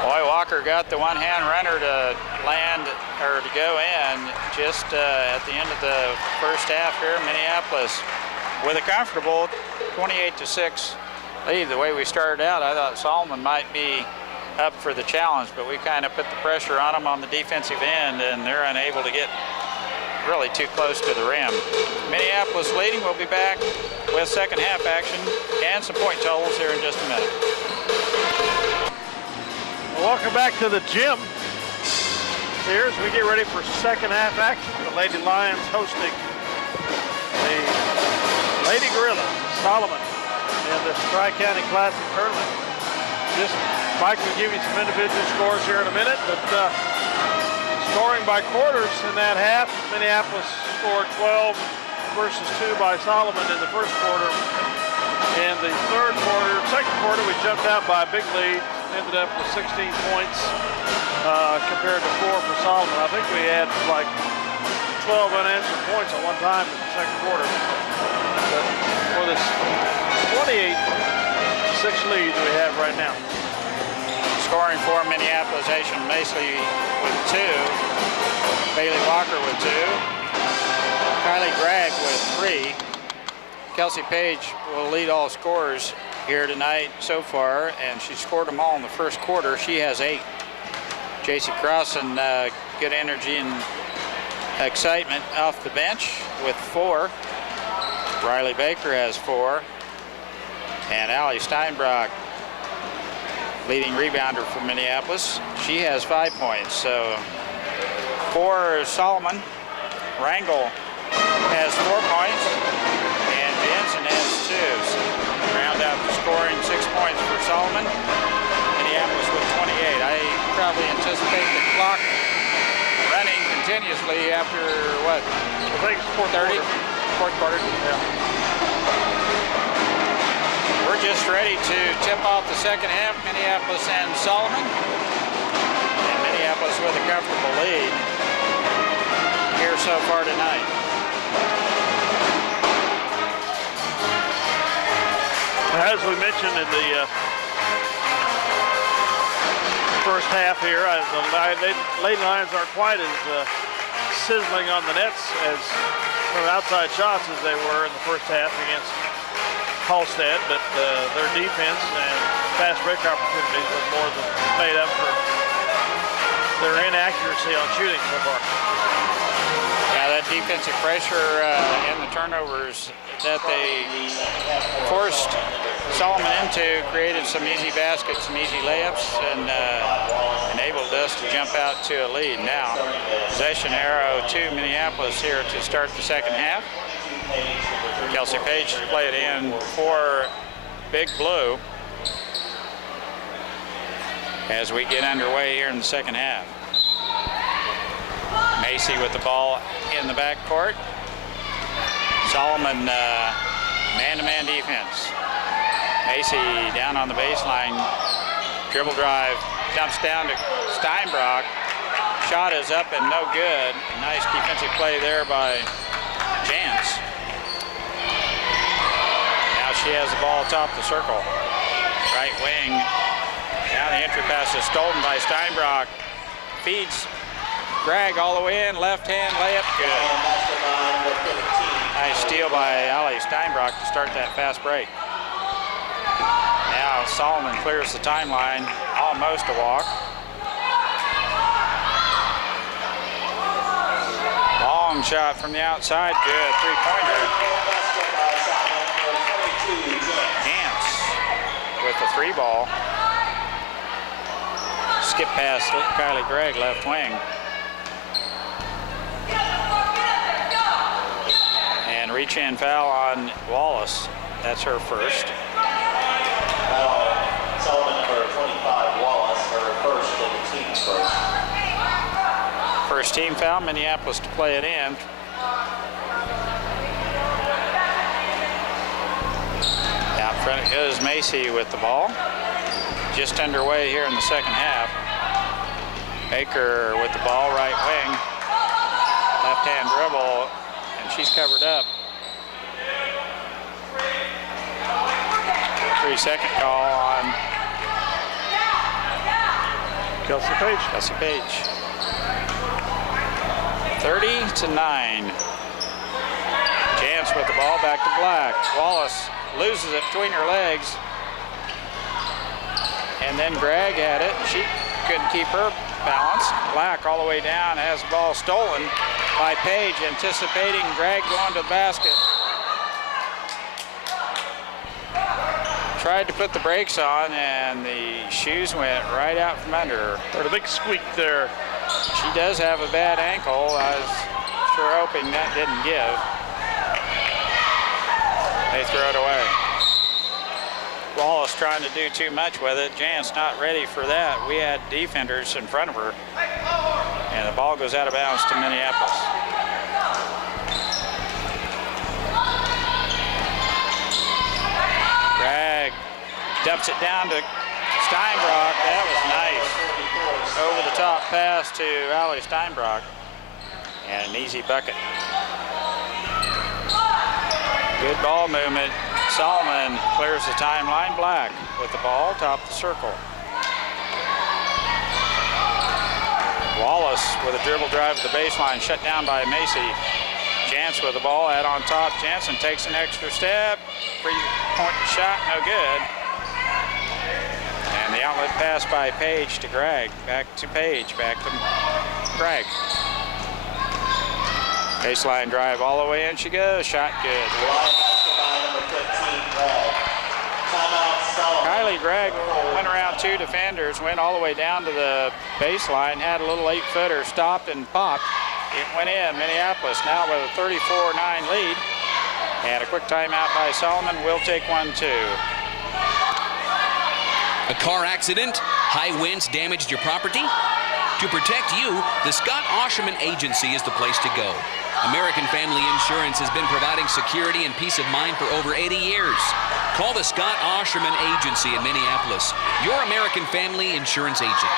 Boy, Walker got the one-hand runner to land, or to go in just at the end of the first half here in Minneapolis with a comfortable 28-6 lead. The way we started out, I thought Solomon might be up for the challenge, but we kind of put the pressure on them on the defensive end, and they're unable to get really too close to the rim. Minneapolis leading. We'll be back with second half action and some point totals here in just a minute. Welcome back to the gym. Here as we get ready for second half action. The Lady Lions hosting the Lady Gorillas, Solomon, in the Tri-County Classic Tournament. Mike will give you some individual scores here in a minute, but scoring by quarters in that half, Minneapolis scored 12 versus 2 by Solomon in the first quarter. In the second quarter, we jumped out by a big lead, ended up with 16 points compared to 4 for Solomon. I think we had like 12 unanswered points at one time in the second quarter. But for this 28-6 lead that we have right now. Scoring for Minneapolis, Asian Masley with 2, Bailey Walker with 2, Kylie Gregg with 3. Kelsey Page will lead all scorers here tonight so far, and she scored them all in the first quarter. She has 8. J.C. Crossan, good energy and excitement off the bench with 4. Riley Baker has 4. And Allie Steinbrock, leading rebounder for Minneapolis. She has 5 points. So for Solomon, Rangel has 4 points, and Jensen has 2. So round out the scoring, 6 points for Solomon. Minneapolis with 28. I probably anticipate the clock running continuously after what? I think it's 4:30. Fourth quarter. Yeah. We're just ready to tip off the second half, Minneapolis and Solomon. And Minneapolis with a comfortable lead here so far tonight. As we mentioned in the first half here, the Lady Lions aren't quite as sizzling on the nets as from outside shots as they were in the first half against Halstead, but their defense and fast break opportunities was more than made up for their inaccuracy on shooting so far. Yeah, that defensive pressure and the turnovers that they forced Solomon into created some easy baskets, some easy layups, and enabled us to jump out to a lead. Now, possession arrow to Minneapolis here to start the second half. Kelsey Page to play it in for Big Blue as we get underway here in the second half. Macy with the ball in the backcourt. Solomon man-to-man defense. Macy down on the baseline. Dribble drive. Jumps down to Steinbrock. Shot is up and no good. Nice defensive play there by Jantz. Now she has the ball atop the circle. Right wing. Now the entry pass is stolen by Steinbrock. Feeds Gregg all the way in. Left hand layup. Good. Nice steal by Ali Steinbrock to start that fast break. Now Solomon clears the timeline. Almost a walk. Long shot from the outside. Good. Three-pointer. Jantz with the three ball. Skip past Kylie Gregg, left wing. And reach-in foul on Wallace. That's her first. Solomon number 25, Wallace, her first and the team's first. First team foul, Minneapolis to play it in. Out front goes Macy with the ball. Just underway here in the second half. Baker with the ball, right wing. Left-hand dribble, and she's covered up. 3-second call on Kelsey Page. Kelsey Page. 30-9. Jantz with the ball, back to Black. Wallace loses it between her legs. And then Gregg had it. She couldn't keep her balanced. Black all the way down, has the ball stolen by Page, anticipating Gregg going to the basket. Tried to put the brakes on, and the shoes went right out from under her. Heard a big squeak there. She does have a bad ankle. I was sure hoping that didn't give. They throw it away. Wallace trying to do too much with it. Jantz not ready for that. We had defenders in front of her. And the ball goes out of bounds to Minneapolis. Gregg dumps it down to Steinbrock. That was nice. Over the top pass to Ali Steinbrock. And an easy bucket. Good ball movement. Solomon clears the timeline. Black with the ball, top of the circle. Wallace with a dribble drive to the baseline, shut down by Macy. Jantz with the ball, out on top. Jansen takes an extra step. Three-point shot, no good. And the outlet pass by Page to Gregg. Back to Page, back to Gregg. Baseline drive all the way in she goes. Shot good. Kylie Gregg went around two defenders, went all the way down to the baseline, had a little 8-footer, stopped and popped. It went in. Minneapolis now with a 34-9 lead. And a quick timeout by Solomon. We'll take one, too. A car accident? High winds damaged your property? To protect you, the Scott Osherman Agency is the place to go. American Family Insurance has been providing security and peace of mind for over 80 years. Call the Scott Osherman Agency in Minneapolis, your American Family Insurance agent.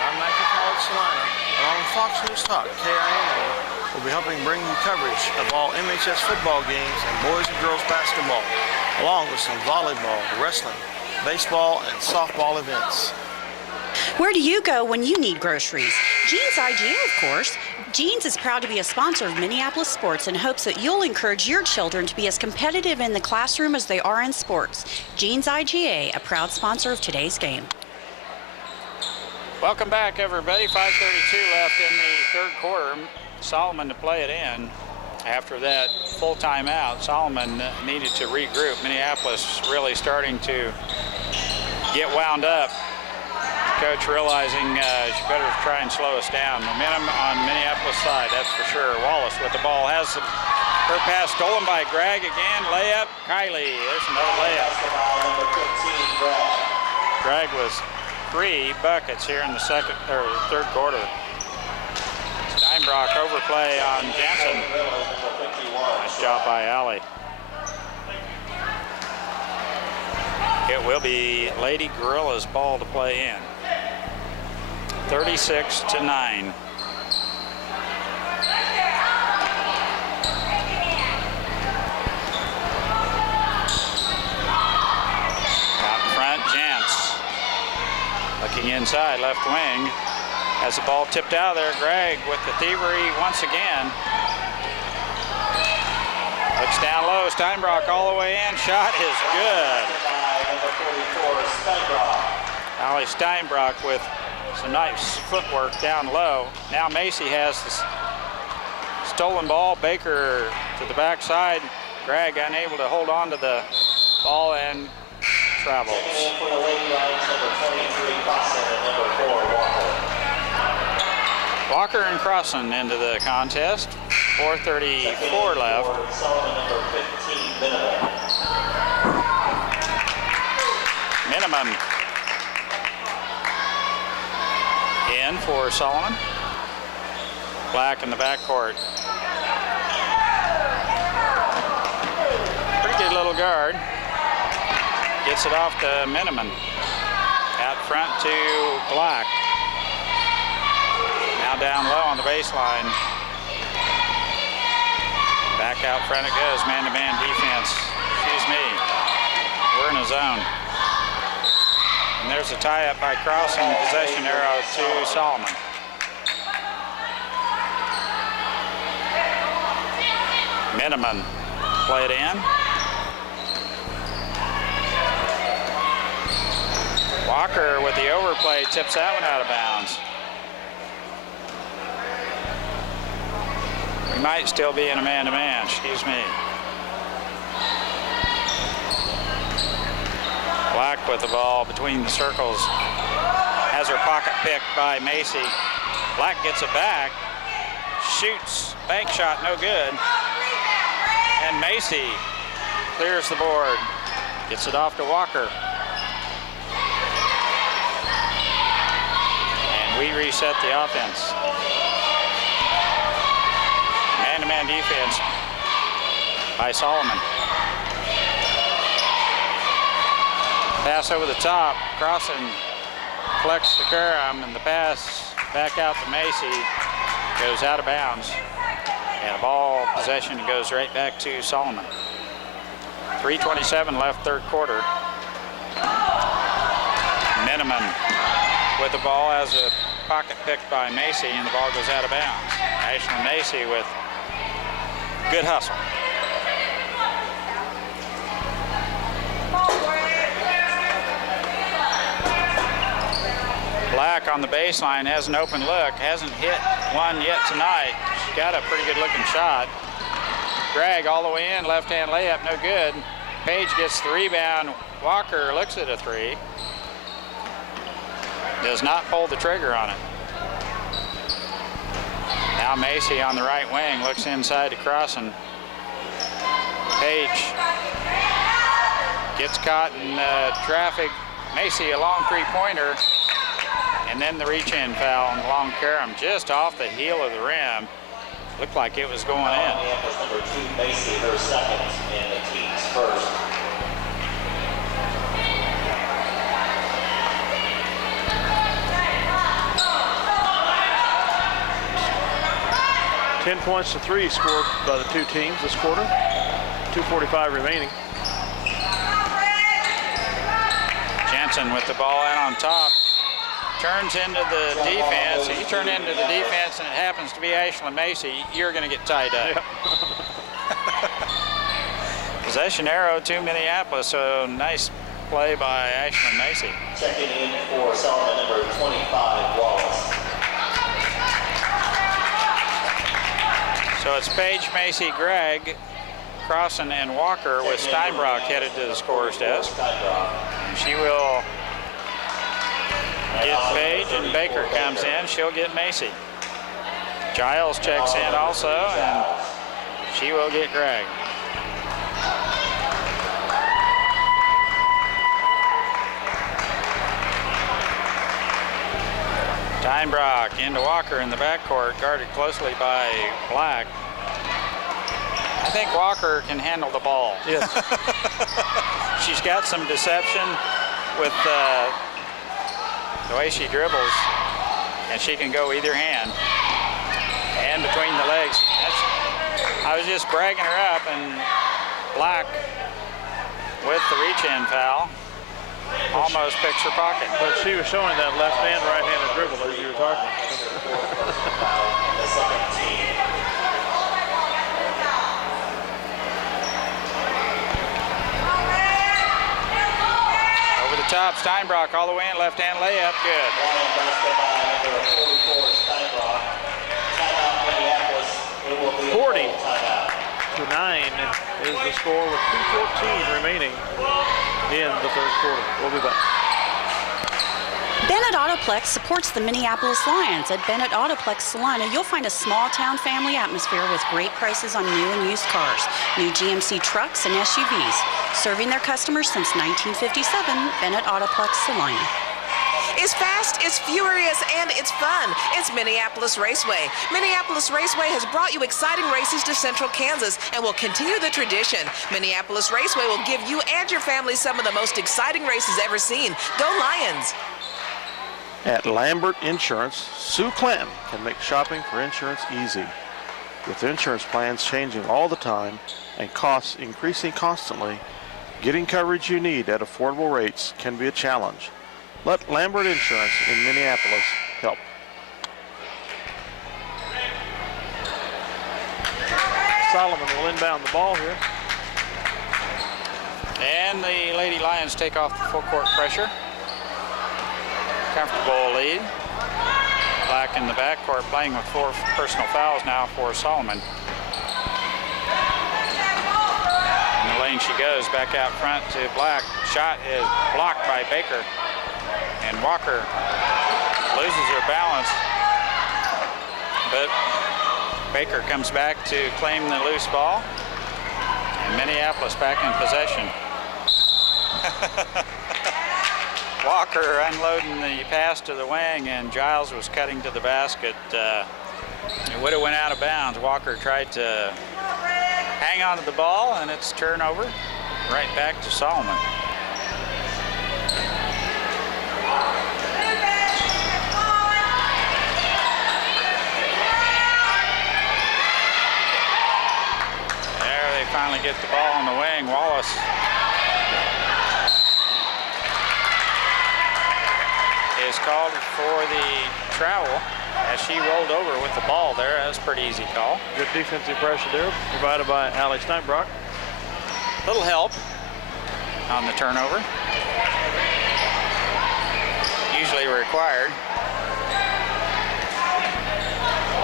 I'm Nike College Salina, along with Fox News Talk, KINA, will be helping bring you coverage of all MHS football games and boys and girls basketball, along with some volleyball, wrestling, baseball, and softball events. Where do you go when you need groceries? Jeans IGA, of course. Jeans is proud to be a sponsor of Minneapolis sports and hopes that you'll encourage your children to be as competitive in the classroom as they are in sports. Jeans IGA, a proud sponsor of today's game. Welcome back, everybody. 5:32 left in the third quarter. Solomon to play it in. After that full timeout, Solomon needed to regroup. Minneapolis really starting to get wound up. Coach realizing she better try and slow us down. Momentum on Minneapolis side, that's for sure. Wallace with the ball has her pass stolen by Gregg again. Layup. Kylie, there's another layup. Gregg was 3 buckets here in the third quarter. Steinbrock overplay on Jansen. Nice job by Allie. It will be Lady Gorillas ball to play in. 36-9. Looking inside, left wing. Has the ball tipped out of there. Gregg with the thievery once again. Looks down low. Steinbrock all the way in. Shot is good. Allie Steinbrock with some nice footwork down low. Now Macy has the stolen ball. Baker to the backside. Gregg unable to hold on to the ball and travels. For the Lady Lions, number 23, Crossan, and number 4, Walker. Walker and Crossan into the contest. 4:34 left. For Solomon, number 15, Minimum. In for Solomon. Black in the backcourt. Pretty good little guard. Gets it off to Miniman. Out front to Black. Now down low on the baseline. Back out front it goes. Man-to-man defense. Excuse me. We're in a zone. And there's a tie-up by Crossan. Possession arrow to Solomon. Miniman. Play it in. Walker with the overplay tips that one out of bounds. We might still be in a man-to-man, excuse me. Black with the ball between the circles. Has her pocket picked by Macy. Black gets it back. Shoots. Bank shot, no good. And Macy clears the board. Gets it off to Walker. We reset the offense. Man-to-man defense by Solomon. Pass over the top. Crossan collects the Karam, and the pass back out to Macy goes out of bounds. And a ball possession goes right back to Solomon. 3:27 left, third quarter. Miniman with the ball as a pocket picked by Macy, and the ball goes out of bounds. Ashley Macy with good hustle. Black on the baseline has an open look. Hasn't hit one yet tonight. She's got a pretty good looking shot. Gregg all the way in, left-hand layup, no good. Page gets the rebound. Walker looks at a three. Does not pull the trigger on it. Now Macy on the right wing looks inside to Crossan. Page gets caught in traffic. Macy a long three-pointer, and then the reach-in foul on the long Karam just off the heel of the rim. Looked like it was going in. Minneapolis, number 2, Macy, her second, and the team's first. Ten points to 3 scored by the two teams this quarter. 2:45 remaining. Jansen with the ball out on top. Turns into the defense. You turn into the defense and it happens to be Ashley Macy, you're going to get tied up. Yeah. Possession arrow to Minneapolis, so nice play by Ashley Macy. Checking in for Solomon, number 25, Wallace. So it's Page, Macy, Gregg, Crossan, and Walker with Steinbrock headed to the scorer's desk. She will get Page, and Baker comes in. She'll get Macy. Giles checks in also, and she will get Gregg. Steinbrock into Walker in the backcourt, guarded closely by Black. I think Walker can handle the ball. Yes. She's got some deception with the way she dribbles, and she can go either hand and between the legs. I was just bragging her up, and Black with the reach-in foul almost picks her pocket. But she was showing that left hand, right-handed dribble as you were talking. The second team. Over the top, Steinbrock all the way in, left-hand layup, good. Lion basketball number 44, Steinbrock. Timeout, Minneapolis. It will be a 40 full timeout. to 9 is the score with 2:14 remaining in the third quarter. We'll be back. Bennett Autoplex supports the Minneapolis Lions. At Bennett Autoplex Salina, you'll find a small-town family atmosphere with great prices on new and used cars, new GMC trucks and SUVs. Serving their customers since 1957, Bennett Autoplex Salina. It's fast, it's furious, and it's fun. It's Minneapolis Raceway. Minneapolis Raceway has brought you exciting races to Central Kansas and will continue the tradition. Minneapolis Raceway will give you and your family some of the most exciting races ever seen. Go Lions! At Lambert Insurance, Sue Clanton can make shopping for insurance easy. With insurance plans changing all the time and costs increasing constantly, getting coverage you need at affordable rates can be a challenge. Let Lambert Insurance in Minneapolis help. Solomon will inbound the ball here. And the Lady Lions take off the full court pressure. Comfortable lead. Black in the backcourt playing with 4 personal fouls now for Solomon. In the lane she goes, back out front to Black. Shot is blocked by Baker. And Walker loses her balance. But Baker comes back to claim the loose ball. And Minneapolis back in possession. Walker unloading the pass to the wing, and Giles was cutting to the basket. It would have went out of bounds. Walker tried to hang on to the ball, and it's turnover right back to Solomon. There they finally get the ball on the wing. Wallace is called for the travel as she rolled over with the ball there. That was a pretty easy call. Good defensive pressure there, provided by Allie Steinbrock. Little help on the turnover. Usually required.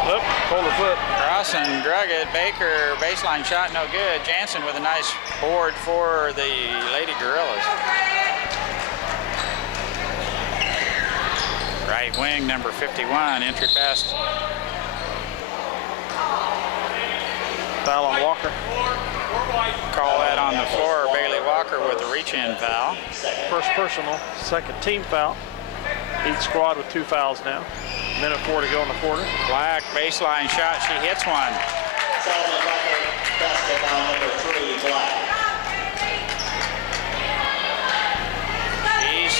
Oop, pulled her foot. Cross and drug it. Baker, baseline shot, no good. Jansen with a nice board for the Lady Gorillas. Right wing, number 51, entry pass. Foul on Walker. Call that on the floor. Bailey Walker with a reach-in foul. First personal, second team foul. Each squad with 2 fouls now. Minute 4 to go in the quarter. Black baseline shot, she hits one. Solomon Walker, basketball number 3, Black. She's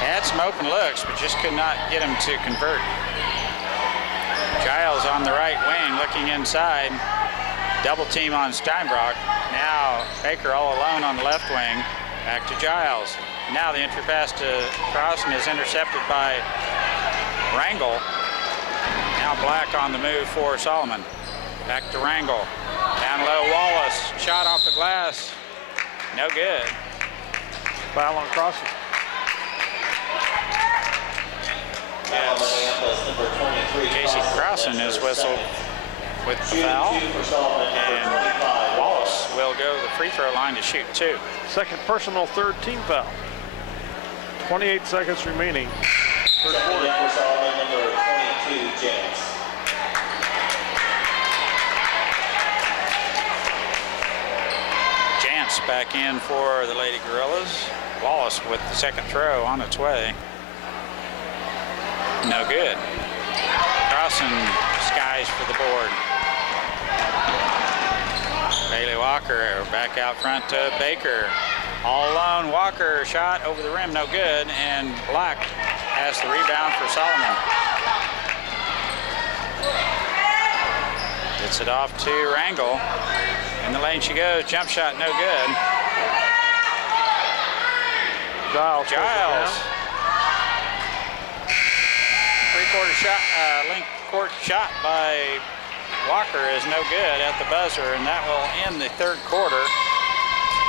had some open looks, but just could not get him to convert. Giles on the right wing, looking inside. Double team on Steinbrock. Now Baker all alone on the left wing. Back to Giles. Now the entry pass to Crossan is intercepted by Rangel. Now Black on the move for Solomon. Back to Rangel. Down low, Wallace. Shot off the glass. No good. Foul on Crossan. Foul on Minneapolis, number 23. Casey Crossan is whistled with the foul. Shooting 2 for Solomon, number 25. Wallace will go to the free throw line to shoot 2. Second personal, third team foul. 28 seconds remaining. Third Second quarter. in for Solomon, number 22, James. Jance back in for the Lady Gorillas. Wallace with the second throw on its way. No good. Crossing skies for the board. Bailey Walker back out front to Baker. All alone, Walker shot over the rim, no good, and Black has the rebound for Solomon. Gets it off to Rangel. In the lane she goes, jump shot, no good. Giles. Three-quarter shot, length court shot by Walker is no good at the buzzer, and that will end the third quarter.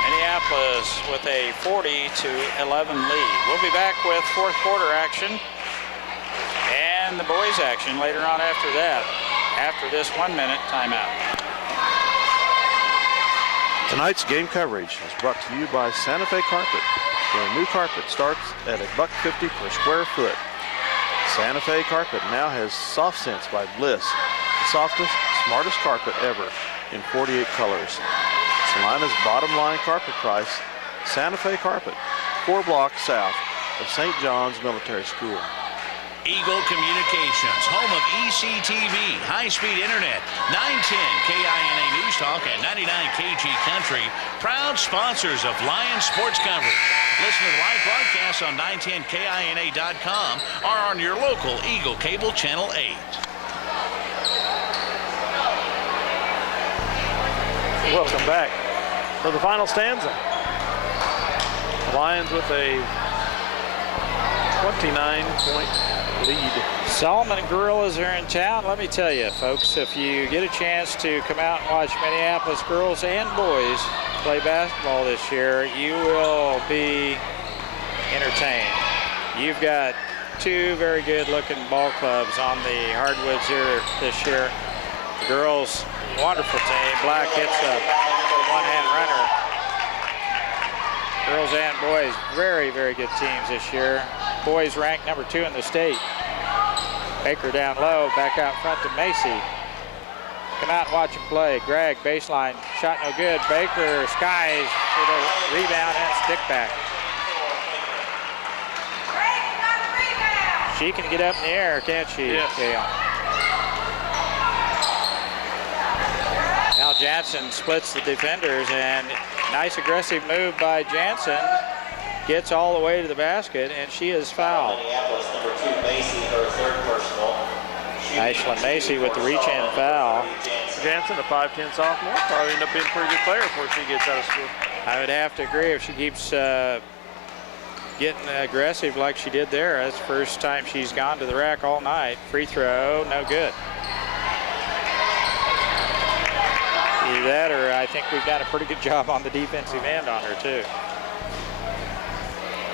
Minneapolis with a 40-11 lead. We'll be back with fourth quarter action and the boys action later on after that, after this 1 minute timeout. Tonight's game coverage is brought to you by Santa Fe Carpet, where a new carpet starts at $1.50 per square foot. Santa Fe Carpet now has Soft Sense by Bliss, the softest, smartest carpet ever in 48 colors. Salina's bottom line carpet price, Santa Fe Carpet, 4 blocks south of St. John's Military School. Eagle Communications, home of ECTV, high-speed internet, 910 KINA News Talk and 99 KG Country, proud sponsors of Lions sports coverage. Listen to the live broadcasts on 910KINA.com or on your local Eagle Cable Channel 8. Welcome back for the final stanza. The Lions with a 29-point lead. Solomon Gorillas are in town. Let me tell you, folks, if you get a chance to come out and watch Minneapolis girls and boys play basketball this year, you will be entertained. You've got two very good-looking ball clubs on the hardwoods here this year. The girls, wonderful team. Black hits a one-hand runner. Girls and boys, very, very good teams this year. Boys ranked number 2 in the state. Baker down low, back out front to Macy. Come out and watch him play. Gregg, baseline, shot no good. Baker skies for the rebound and stick back. She can get up in the air, can't she? Yes. Yeah. Now Jansen splits the defenders, and nice aggressive move by Jansen. Gets all the way to the basket, and she is fouled. Minneapolis, number 2, Macy, her third personal. Nice one, Macy with the reach-in foul. Jansen, a 5'10" sophomore, probably end up being a pretty good player before she gets out of school. I would have to agree if she keeps getting aggressive like she did there. That's the first time she's gone to the rack all night. Free throw, no good. Either that, or I think we've done a pretty good job on the defensive end on her, too.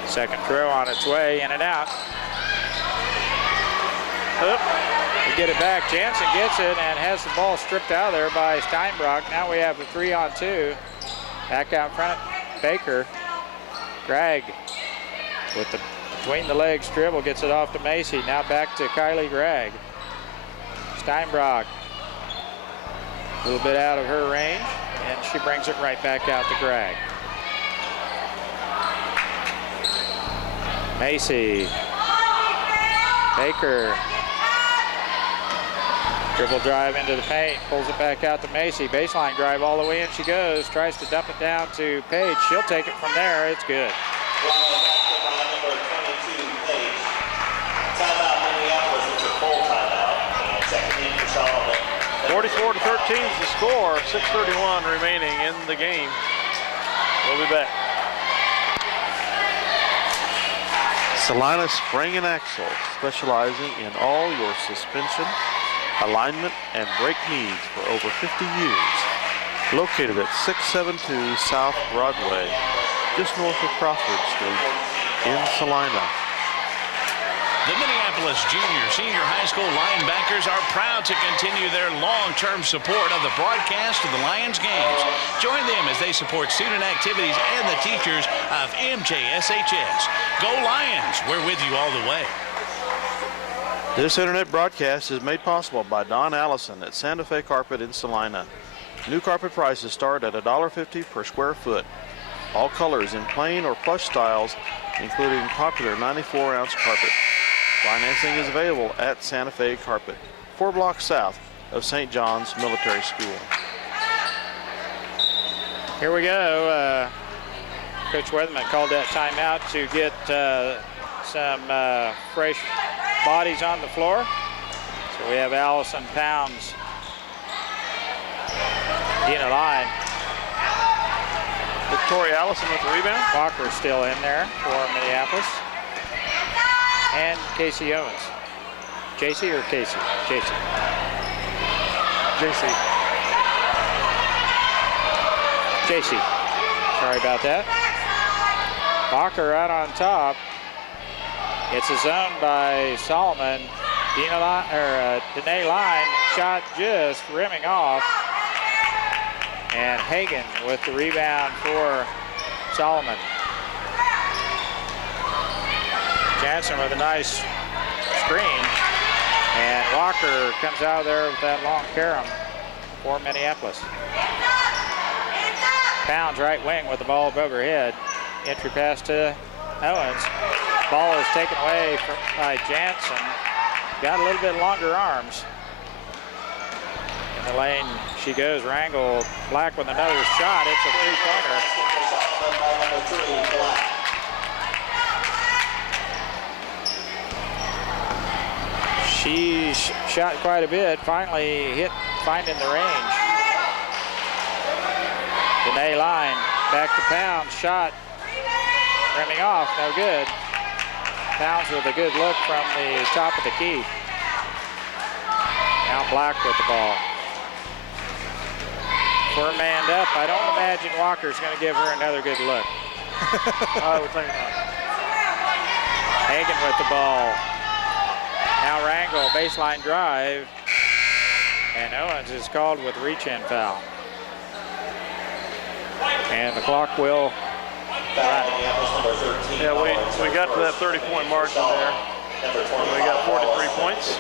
Second throw on its way, in and out. Oop. We get it back. Jansen gets it and has the ball stripped out of there by Steinbrock. Now we have a 3-on-2. Back out front, Baker. Gregg with the between the legs dribble, gets it off to Macy. Now back to Kylie Gregg. Steinbrock. A little bit out of her range, and she brings it right back out to Gregg. Macy. Baker. Dribble drive into the paint, pulls it back out to Macy. Baseline drive all the way in she goes. Tries to dump it down to Page. She'll take it from there. It's good. Number 22, Page. Timeout, Minneapolis. It's a full timeout. And second in for Solomon. 44-13 is the score. 6:31 remaining in the game. We'll be back. Salina Spring and Axle, specializing in all your suspension, alignment, and brake needs for over 50 years. Located at 672 South Broadway, just north of Crawford Street in Salina. The Minneapolis Junior Senior High School Linebackers are proud to continue their long-term support of the broadcast of the Lions games. Join them as they support student activities and the teachers of MJSHS. Go Lions, we're with you all the way. This internet broadcast is made possible by Don Allison at Santa Fe Carpet in Salina. New carpet prices start at $1.50 per square foot. All colors in plain or plush styles, including popular 94-ounce carpet. Financing is available at Santa Fe Carpet, 4 blocks south of St. John's Military School. Here we go. Coach Weatherman called that timeout to get some fresh bodies on the floor. So we have Allison Pounds, Dina Line. Victoria Allison with the rebound. Walker still in there for Minneapolis. And Casey Owens. JC or Casey? JC. JC. JC. Sorry about that. Walker out on top. It's a zone by Solomon. Danae Line shot just rimming off. And Hagan with the rebound for Solomon. Jansen with a nice screen. And Walker comes out of there with that long carom for Minneapolis. Pounds right wing with the ball above her head. Entry pass to Owens. Ball is taken away by Jansen. Got a little bit longer arms. In the lane she goes. Rangel Black with another shot. It's a three-pointer. She shot quite a bit. Finally finding the range. Danae Line back to Pounds. Shot rimming off. No good. Pounds with a good look from the top of the key. Now Black with the ball. For a man up, I don't imagine Walker's going to give her another good look. I would think not. Hagan with the ball. Now Rangel, baseline drive. And Owens is called with reach-in foul. And the clock will run. Yeah, we got to that 30-point margin there. We got 43 points.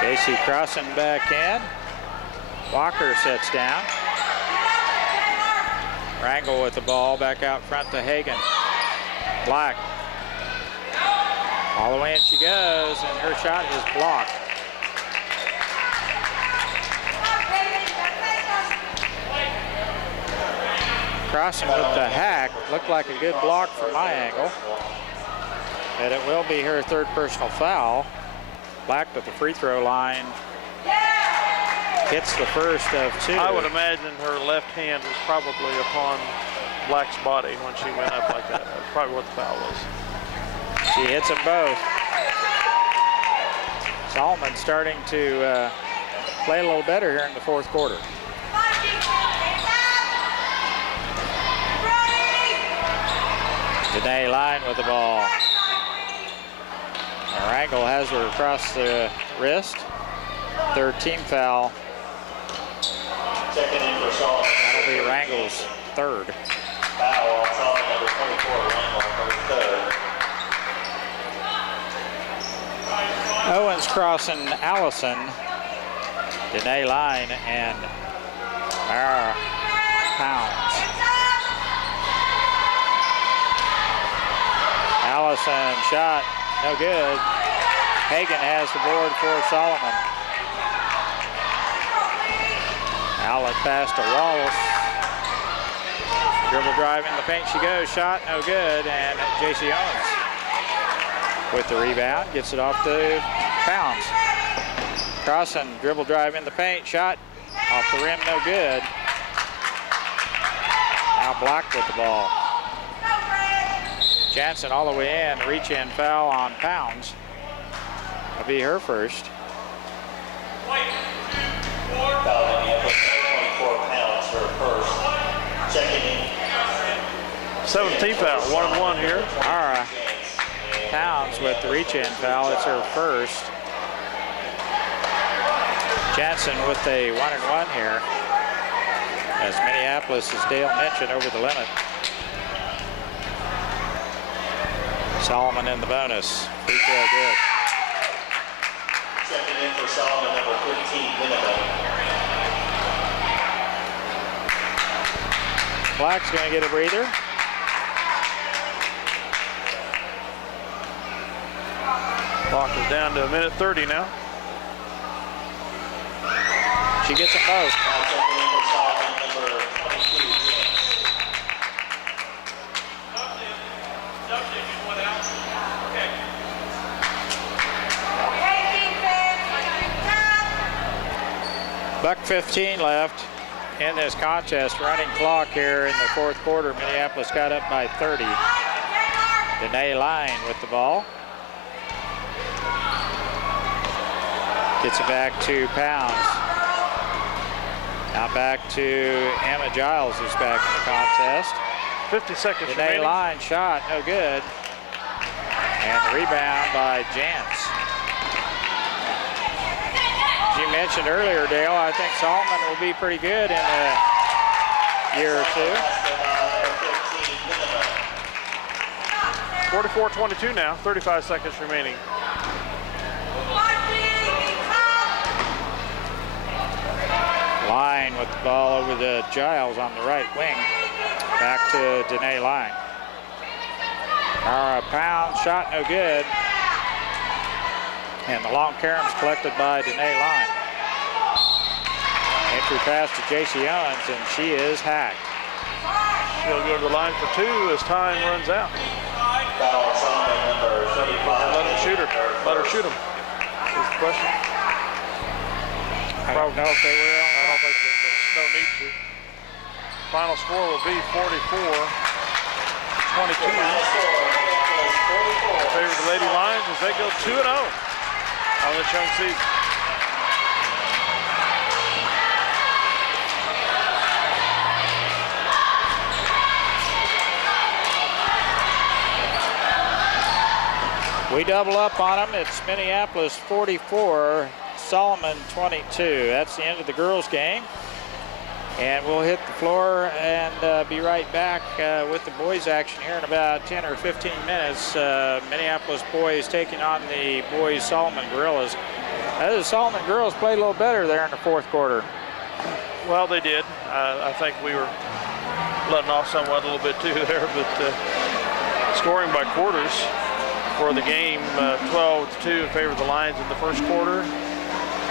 JC crossing back in. Walker sets down. Rangel with the ball back out front to Hagan. Black. All the way in she goes, and her shot is blocked. Crossing with the hack. Looked like a good block from my angle. And it will be her third personal foul. Black at the free throw line. Hits the first of two. I would imagine her left hand was probably upon Black's body when she went up like that. That's probably what the foul was. She hits them both. Solomon starting to play a little better here in the fourth quarter. Danae Line with the ball. Rangel has her across the wrist. Third team foul. That'll be Rangel's third. Foul on Solomon, number 24, Rangel, number third. Owens crossing Allison, Danae Line, and Mara Pounds. Allison shot, no good. Hagan has the board for Solomon. Outlet pass to Wallace. Dribble drive in the paint she goes, shot, no good, and J.C. Owens with the rebound, gets it off to Pounds. Crossing, dribble drive in the paint, shot off the rim, no good. Now Black with the ball. Jansen all the way in, reach-in foul on Pounds. That'll be her first. Foul Minneapolis, 24 Pounds, her first. Checking in. 17 foul, 1-1 here. Mara Pounds with the reach-in foul. It's her first. Jansen with a 1-1 here. As Minneapolis, as Dale mentioned, over the limit. Solomon in the bonus. Free throw good. Checking in for Solomon, number 15, Minneapolis. Black's going to get a breather. Clock is down to 1:30 now. She gets them both. Buck 15 left in this contest. Running clock here in the fourth quarter. Minneapolis got up by 30. Danae Line with the ball. Gets it back to Pounds. Now back to Emma Giles, who's back in the contest. 50 seconds Danae remaining. Line shot, no good. And the rebound by Jantz. As you mentioned earlier, Dale, I think Solomon will be pretty good in a year or two. 44-22 now, 35 seconds remaining. Line with the ball over to Giles on the right wing. Back to Danae Line. Pound shot no good. And the long caroms collected by Danae Line. Entry pass to J.C. Owens, and she is hacked. She'll go to the line for two as time runs out. Let her shoot her. Let her shoot him. Is the question. I don't know if they will. I don't think there's no need to. Final score will be 44-22. In favor of the Lady Lions as they go 2-0 on this young season. We double up on them. It's Minneapolis 44, Solomon 22. That's the end of the girls' game. And we'll hit the floor and be right back with the boys' action here in about 10 or 15 minutes. Minneapolis boys taking on the boys' Solomon Gorillas. The Solomon girls played a little better there in the fourth quarter. Well, they did. I think we were letting off somewhat a little bit too there, but scoring by quarters for the game, 12-2 in favor of the Lions in the first quarter,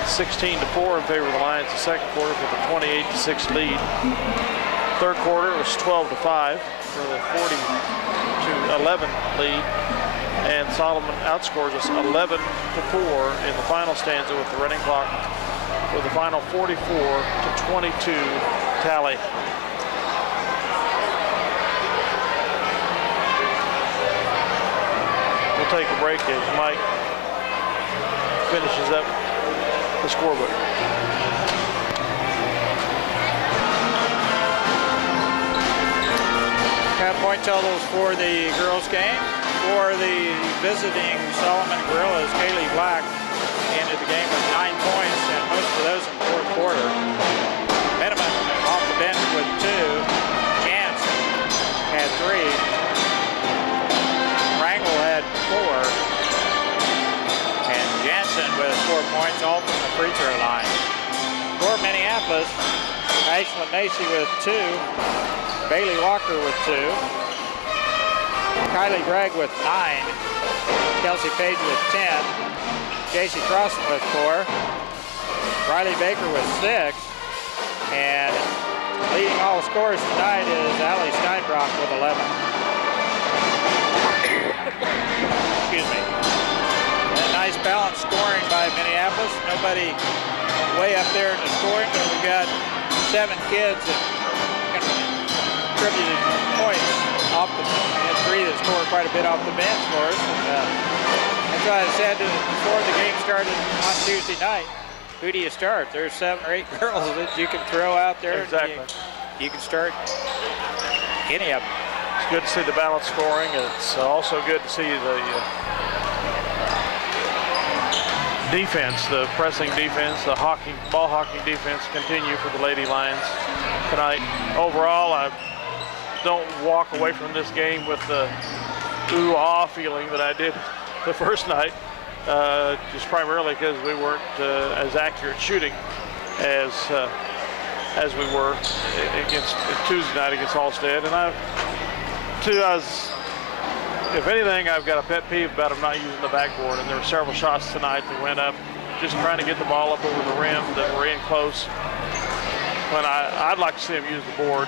16-4 in favor of the Lions the second quarter for the 28-6 lead. Third quarter was 12-5 for the 40-11 lead, and Solomon outscores us 11-4 in the final stanza with the running clock for the final 44-22 tally. We'll take a break as Mike finishes up the scorebook. Got point totals for the girls' game. For the visiting Solomon Gorillas, Kaylee Black ended the game with 9 points, and most of those in the fourth quarter. Minneman off the bench with 2. Jantz had 3. Rangel had 4. And Jansen with 4 points, all from the free throw line. For Minneapolis, Ashlyn Macy with 2. Bailey Walker with 2. Kylie Gregg with 9. Kelsey Page with 10. J.C. Crossan with 4. Riley Baker with 6. And leading all scorers tonight is Allie Steinbrock with 11. Excuse me. And nice balanced scoring by Minneapolis. Nobody way up there in the scoring, but we got 7 kids that contributed points off the bench. We had 3 that scored quite a bit off the bench for us. And, that's why I said before the game started on Tuesday night, who do you start? There's 7 or 8 girls that you can throw out there. Exactly. You can start any of them. It's good to see the balanced scoring. It's also good to see the defense, the pressing defense, the ball hawking defense continue for the Lady Lions tonight. Overall, I don't walk away from this game with the ooh-ah feeling that I did the first night, just primarily because we weren't as accurate shooting as as we were against Tuesday night against Halstead. And if anything, I've got a pet peeve about them not using the backboard. And there were several shots tonight that went up just trying to get the ball up over the rim that were in close. When I'd like to see them use the board,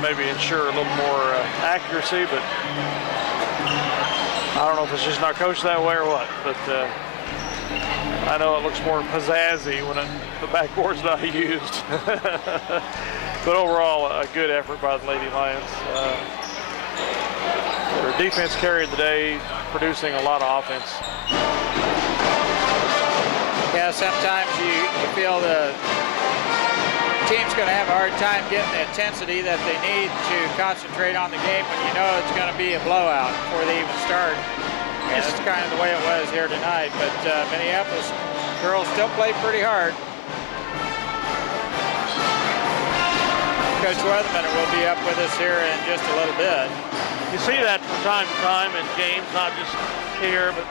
maybe ensure a little more accuracy, but I don't know if it's just not coached that way or what. But I know it looks more pizzazzy when the backboard's not used. But overall, a good effort by the Lady Lions. Their defense carried the day, producing a lot of offense. Yeah, sometimes you feel the team's going to have a hard time getting the intensity that they need to concentrate on the game when you know it's going to be a blowout before they even start. And that's kind of the way it was here tonight. But Minneapolis girls still play pretty hard. Coach Weatherman will be up with us here in just a little bit. You see that from time to time in games, not just here, but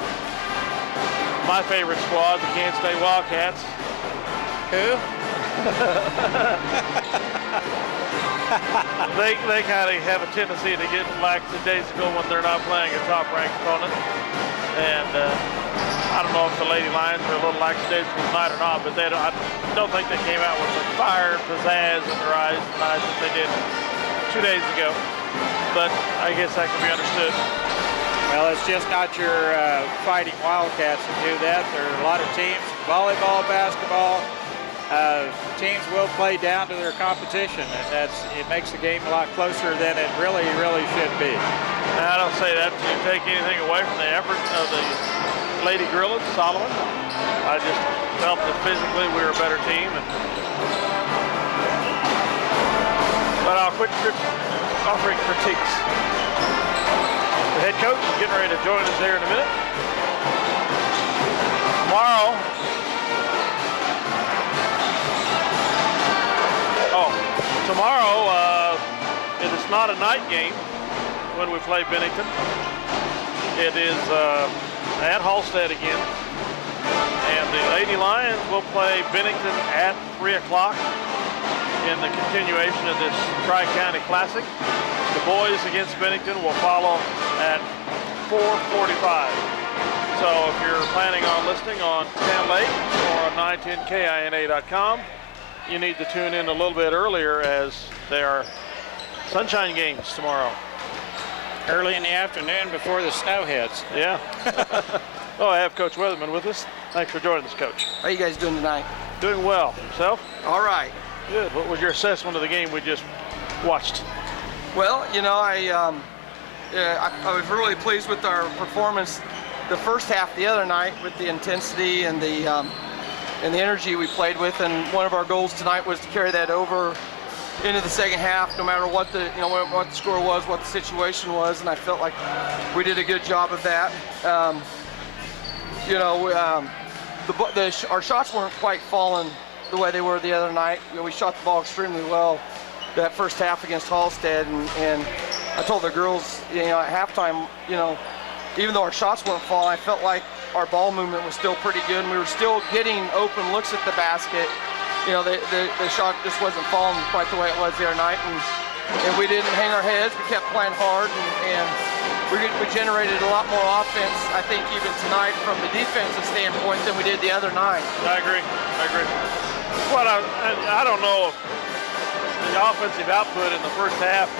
my favorite squad, the Kansas State Wildcats. Who? They kind of have a tendency to get lackadaisical when they're not playing a top-ranked opponent. And I don't know if the Lady Lions are a little lackadaisical tonight or not, but I don't think they came out with the fire and pizzazz in their eyes tonight that they did 2 days ago. But I guess that can be understood. Well, it's just not your fighting Wildcats that do that. There are a lot of teams, volleyball, basketball. Teams will play down to their competition, and it makes the game a lot closer than it really should be. I don't say that to take anything away from the effort of the Lady Gorillas, Solomon. I just felt that physically we were a better team. But I'll quit offering critiques. The head coach is getting ready to join us here in a minute. Tomorrow, it is not a night game when we play Bennington. It is at Halstead again. And the Lady Lions will play Bennington at 3 o'clock in the continuation of this Tri-County Classic. The boys against Bennington will follow at 4:45. So if you're planning on listening on Channel 8 or on 910KINA.com, you need to tune in a little bit earlier as there are sunshine games tomorrow. Early in the afternoon before the snow hits. Yeah. Oh, I have Coach Weatherman with us. Thanks for joining us, Coach. How you guys doing tonight? Doing well. Yourself? All right. Good. What was your assessment of the game we just watched? Well, you know, I was really pleased with our performance the first half the other night with the intensity and the energy we played with, and one of our goals tonight was to carry that over into the second half, no matter what the what the score was, what the situation was, and I felt like we did a good job of that. Our shots weren't quite falling the way they were the other night. We shot the ball extremely well that first half against Halstead, and I told the girls, at halftime, even though our shots weren't falling, I felt like our ball movement was still pretty good, and we were still getting open looks at the basket. The shot just wasn't falling quite the way it was the other night, and we didn't hang our heads. We kept playing hard, and we generated a lot more offense, I think, even tonight from the defensive standpoint than we did the other night. I agree. Well, I don't know if the offensive output in the first half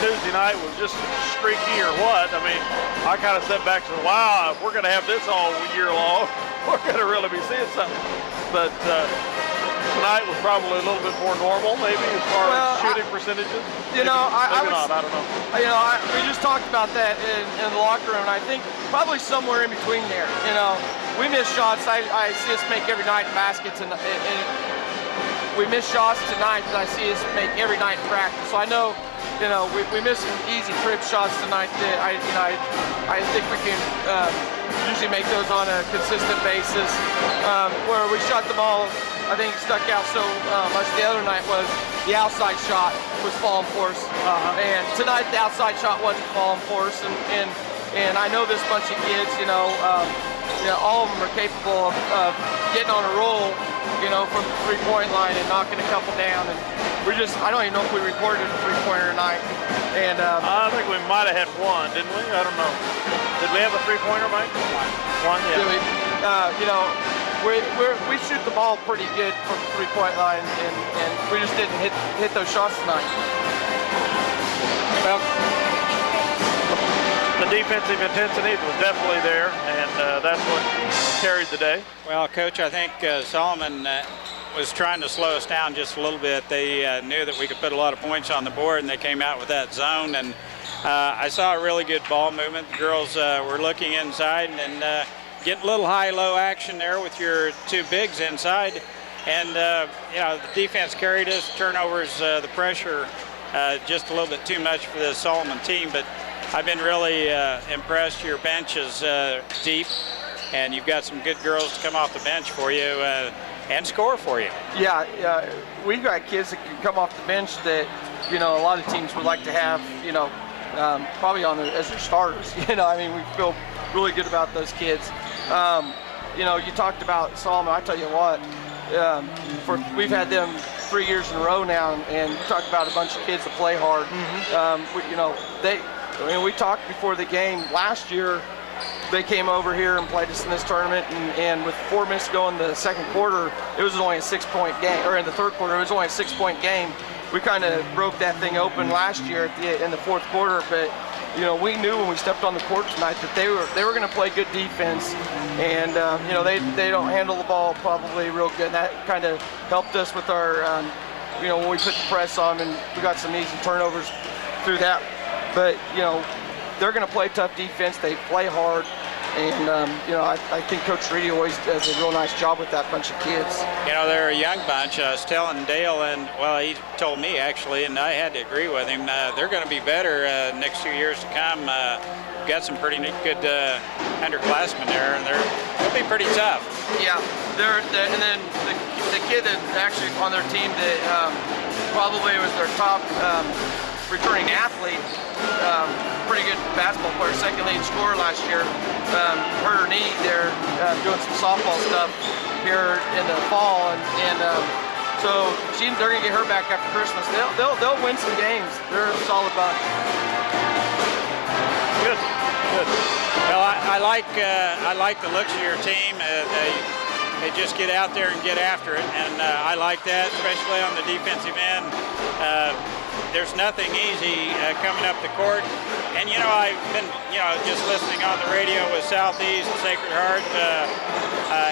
Tuesday night was just streaky or what. I mean, I kind of sat back and said, wow, if we're going to have this all year long, we're going to really be seeing something. But tonight was probably a little bit more normal, maybe, as far as shooting percentages. I don't know. We just talked about that in the locker room, and I think probably somewhere in between there. We miss shots. I see us make every night in baskets, and we miss shots tonight that I see us make every night in practice. So I know, we missed some easy trip shots tonight that I think we can usually make those on a consistent basis. Where we shot the ball, I think stuck out so much the other night was the outside shot was falling for us. And tonight the outside shot wasn't falling for us. And I know this bunch of kids, all of them are capable of getting on a roll, from the three-point line and knocking a couple down. And I don't even know if we recorded a three-pointer tonight. And I think we might have had one, didn't we? I don't know. Did we have a three-pointer, Mike? One, yeah. We shoot the ball pretty good from the three-point line, and we just didn't hit those shots tonight. Well, the defensive intensity was definitely there, and that's what carried the day. Well, Coach, I think Solomon was trying to slow us down just a little bit. They knew that we could put a lot of points on the board, and they came out with that zone. And I saw a really good ball movement. The girls were looking inside and getting a little high-low action there with your two bigs inside. And, the defense carried us. Turnovers, the pressure, just a little bit too much for the Solomon team. But I've been really impressed. Your bench is deep, and you've got some good girls to come off the bench for you and score for you. Yeah, we've got kids that can come off the bench that, a lot of teams would like to have, probably as their starters. We feel really good about those kids. You talked about Solomon. I tell you what, we've had them 3 years in a row now, and you talked about a bunch of kids that play hard. We talked before the game last year. They came over here and played us in this tournament, and with 4 minutes to go in the second quarter, it was only a 6-point game, or in the third quarter, it was only a 6-point game. We kind of broke that thing open last year in the fourth quarter, but we knew when we stepped on the court tonight that they were going to play good defense, and they don't handle the ball probably real good. And that kind of helped us with our, when we put the press on, and we got some easy turnovers through that. But they're going to play tough defense. They play hard. And, I think Coach Reedy always does a real nice job with that bunch of kids. They're a young bunch. I was telling Dale, and, he told me, actually, and I had to agree with him, they're going to be better next few years to come. We've got some pretty good underclassmen there, and they'll be pretty tough. Yeah, and then the kid that actually on their team that probably was their top returning athlete, pretty good basketball player, second leading scorer last year, hurt her knee there doing some softball stuff here in the fall, and so they're gonna get her back after Christmas. They'll win some games. They're a solid bunch. Good. Well, I like the looks of your team. They just get out there and get after it, and I like that, especially on the defensive end. There's nothing easy coming up the court. And, I've been, just listening on the radio with Southeast and Sacred Heart.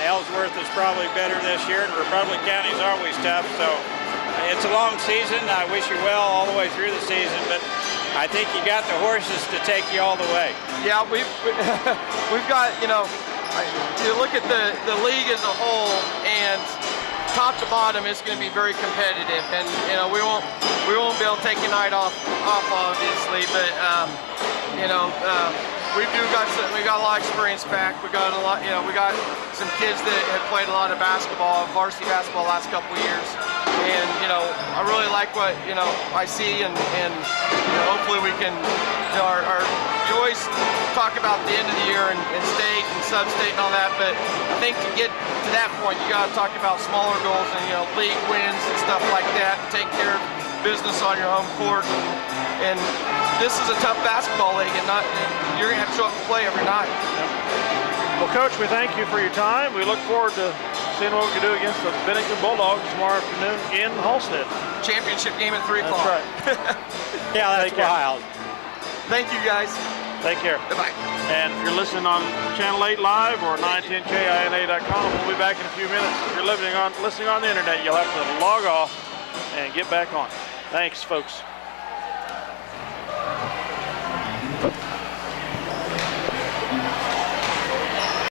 Ellsworth is probably better this year, and Republic County is always tough. So it's a long season. I wish you well all the way through the season, but I think you got the horses to take you all the way. Yeah, we've got, you look at the league as a whole, and top to bottom is going to be very competitive, and we won't be able to take a night off obviously, but we got a lot of experience back. We got a lot, we got some kids that have played a lot of basketball, varsity basketball the last couple of years, and I really like what I see, and hopefully we can. You always talk about the end of the year and state and sub-state and all that, but I think to get to that point, you got to talk about smaller goals and league wins and stuff like that, and take care of business on your home court. And this is a tough basketball league, and you're gonna have to show up and play every night. Well, Coach, we thank you for your time. We look forward to seeing what we can do against the Bennington Bulldogs tomorrow afternoon in Halstead. Championship game at 3 o'clock. That's right. Yeah, that's wild. Thank you, guys. Take care. Bye-bye. And if you're listening on Channel 8 Live or 910KINA.com, we'll be back in a few minutes. If you're listening on the internet, you'll have to log off and get back on. Thanks, folks.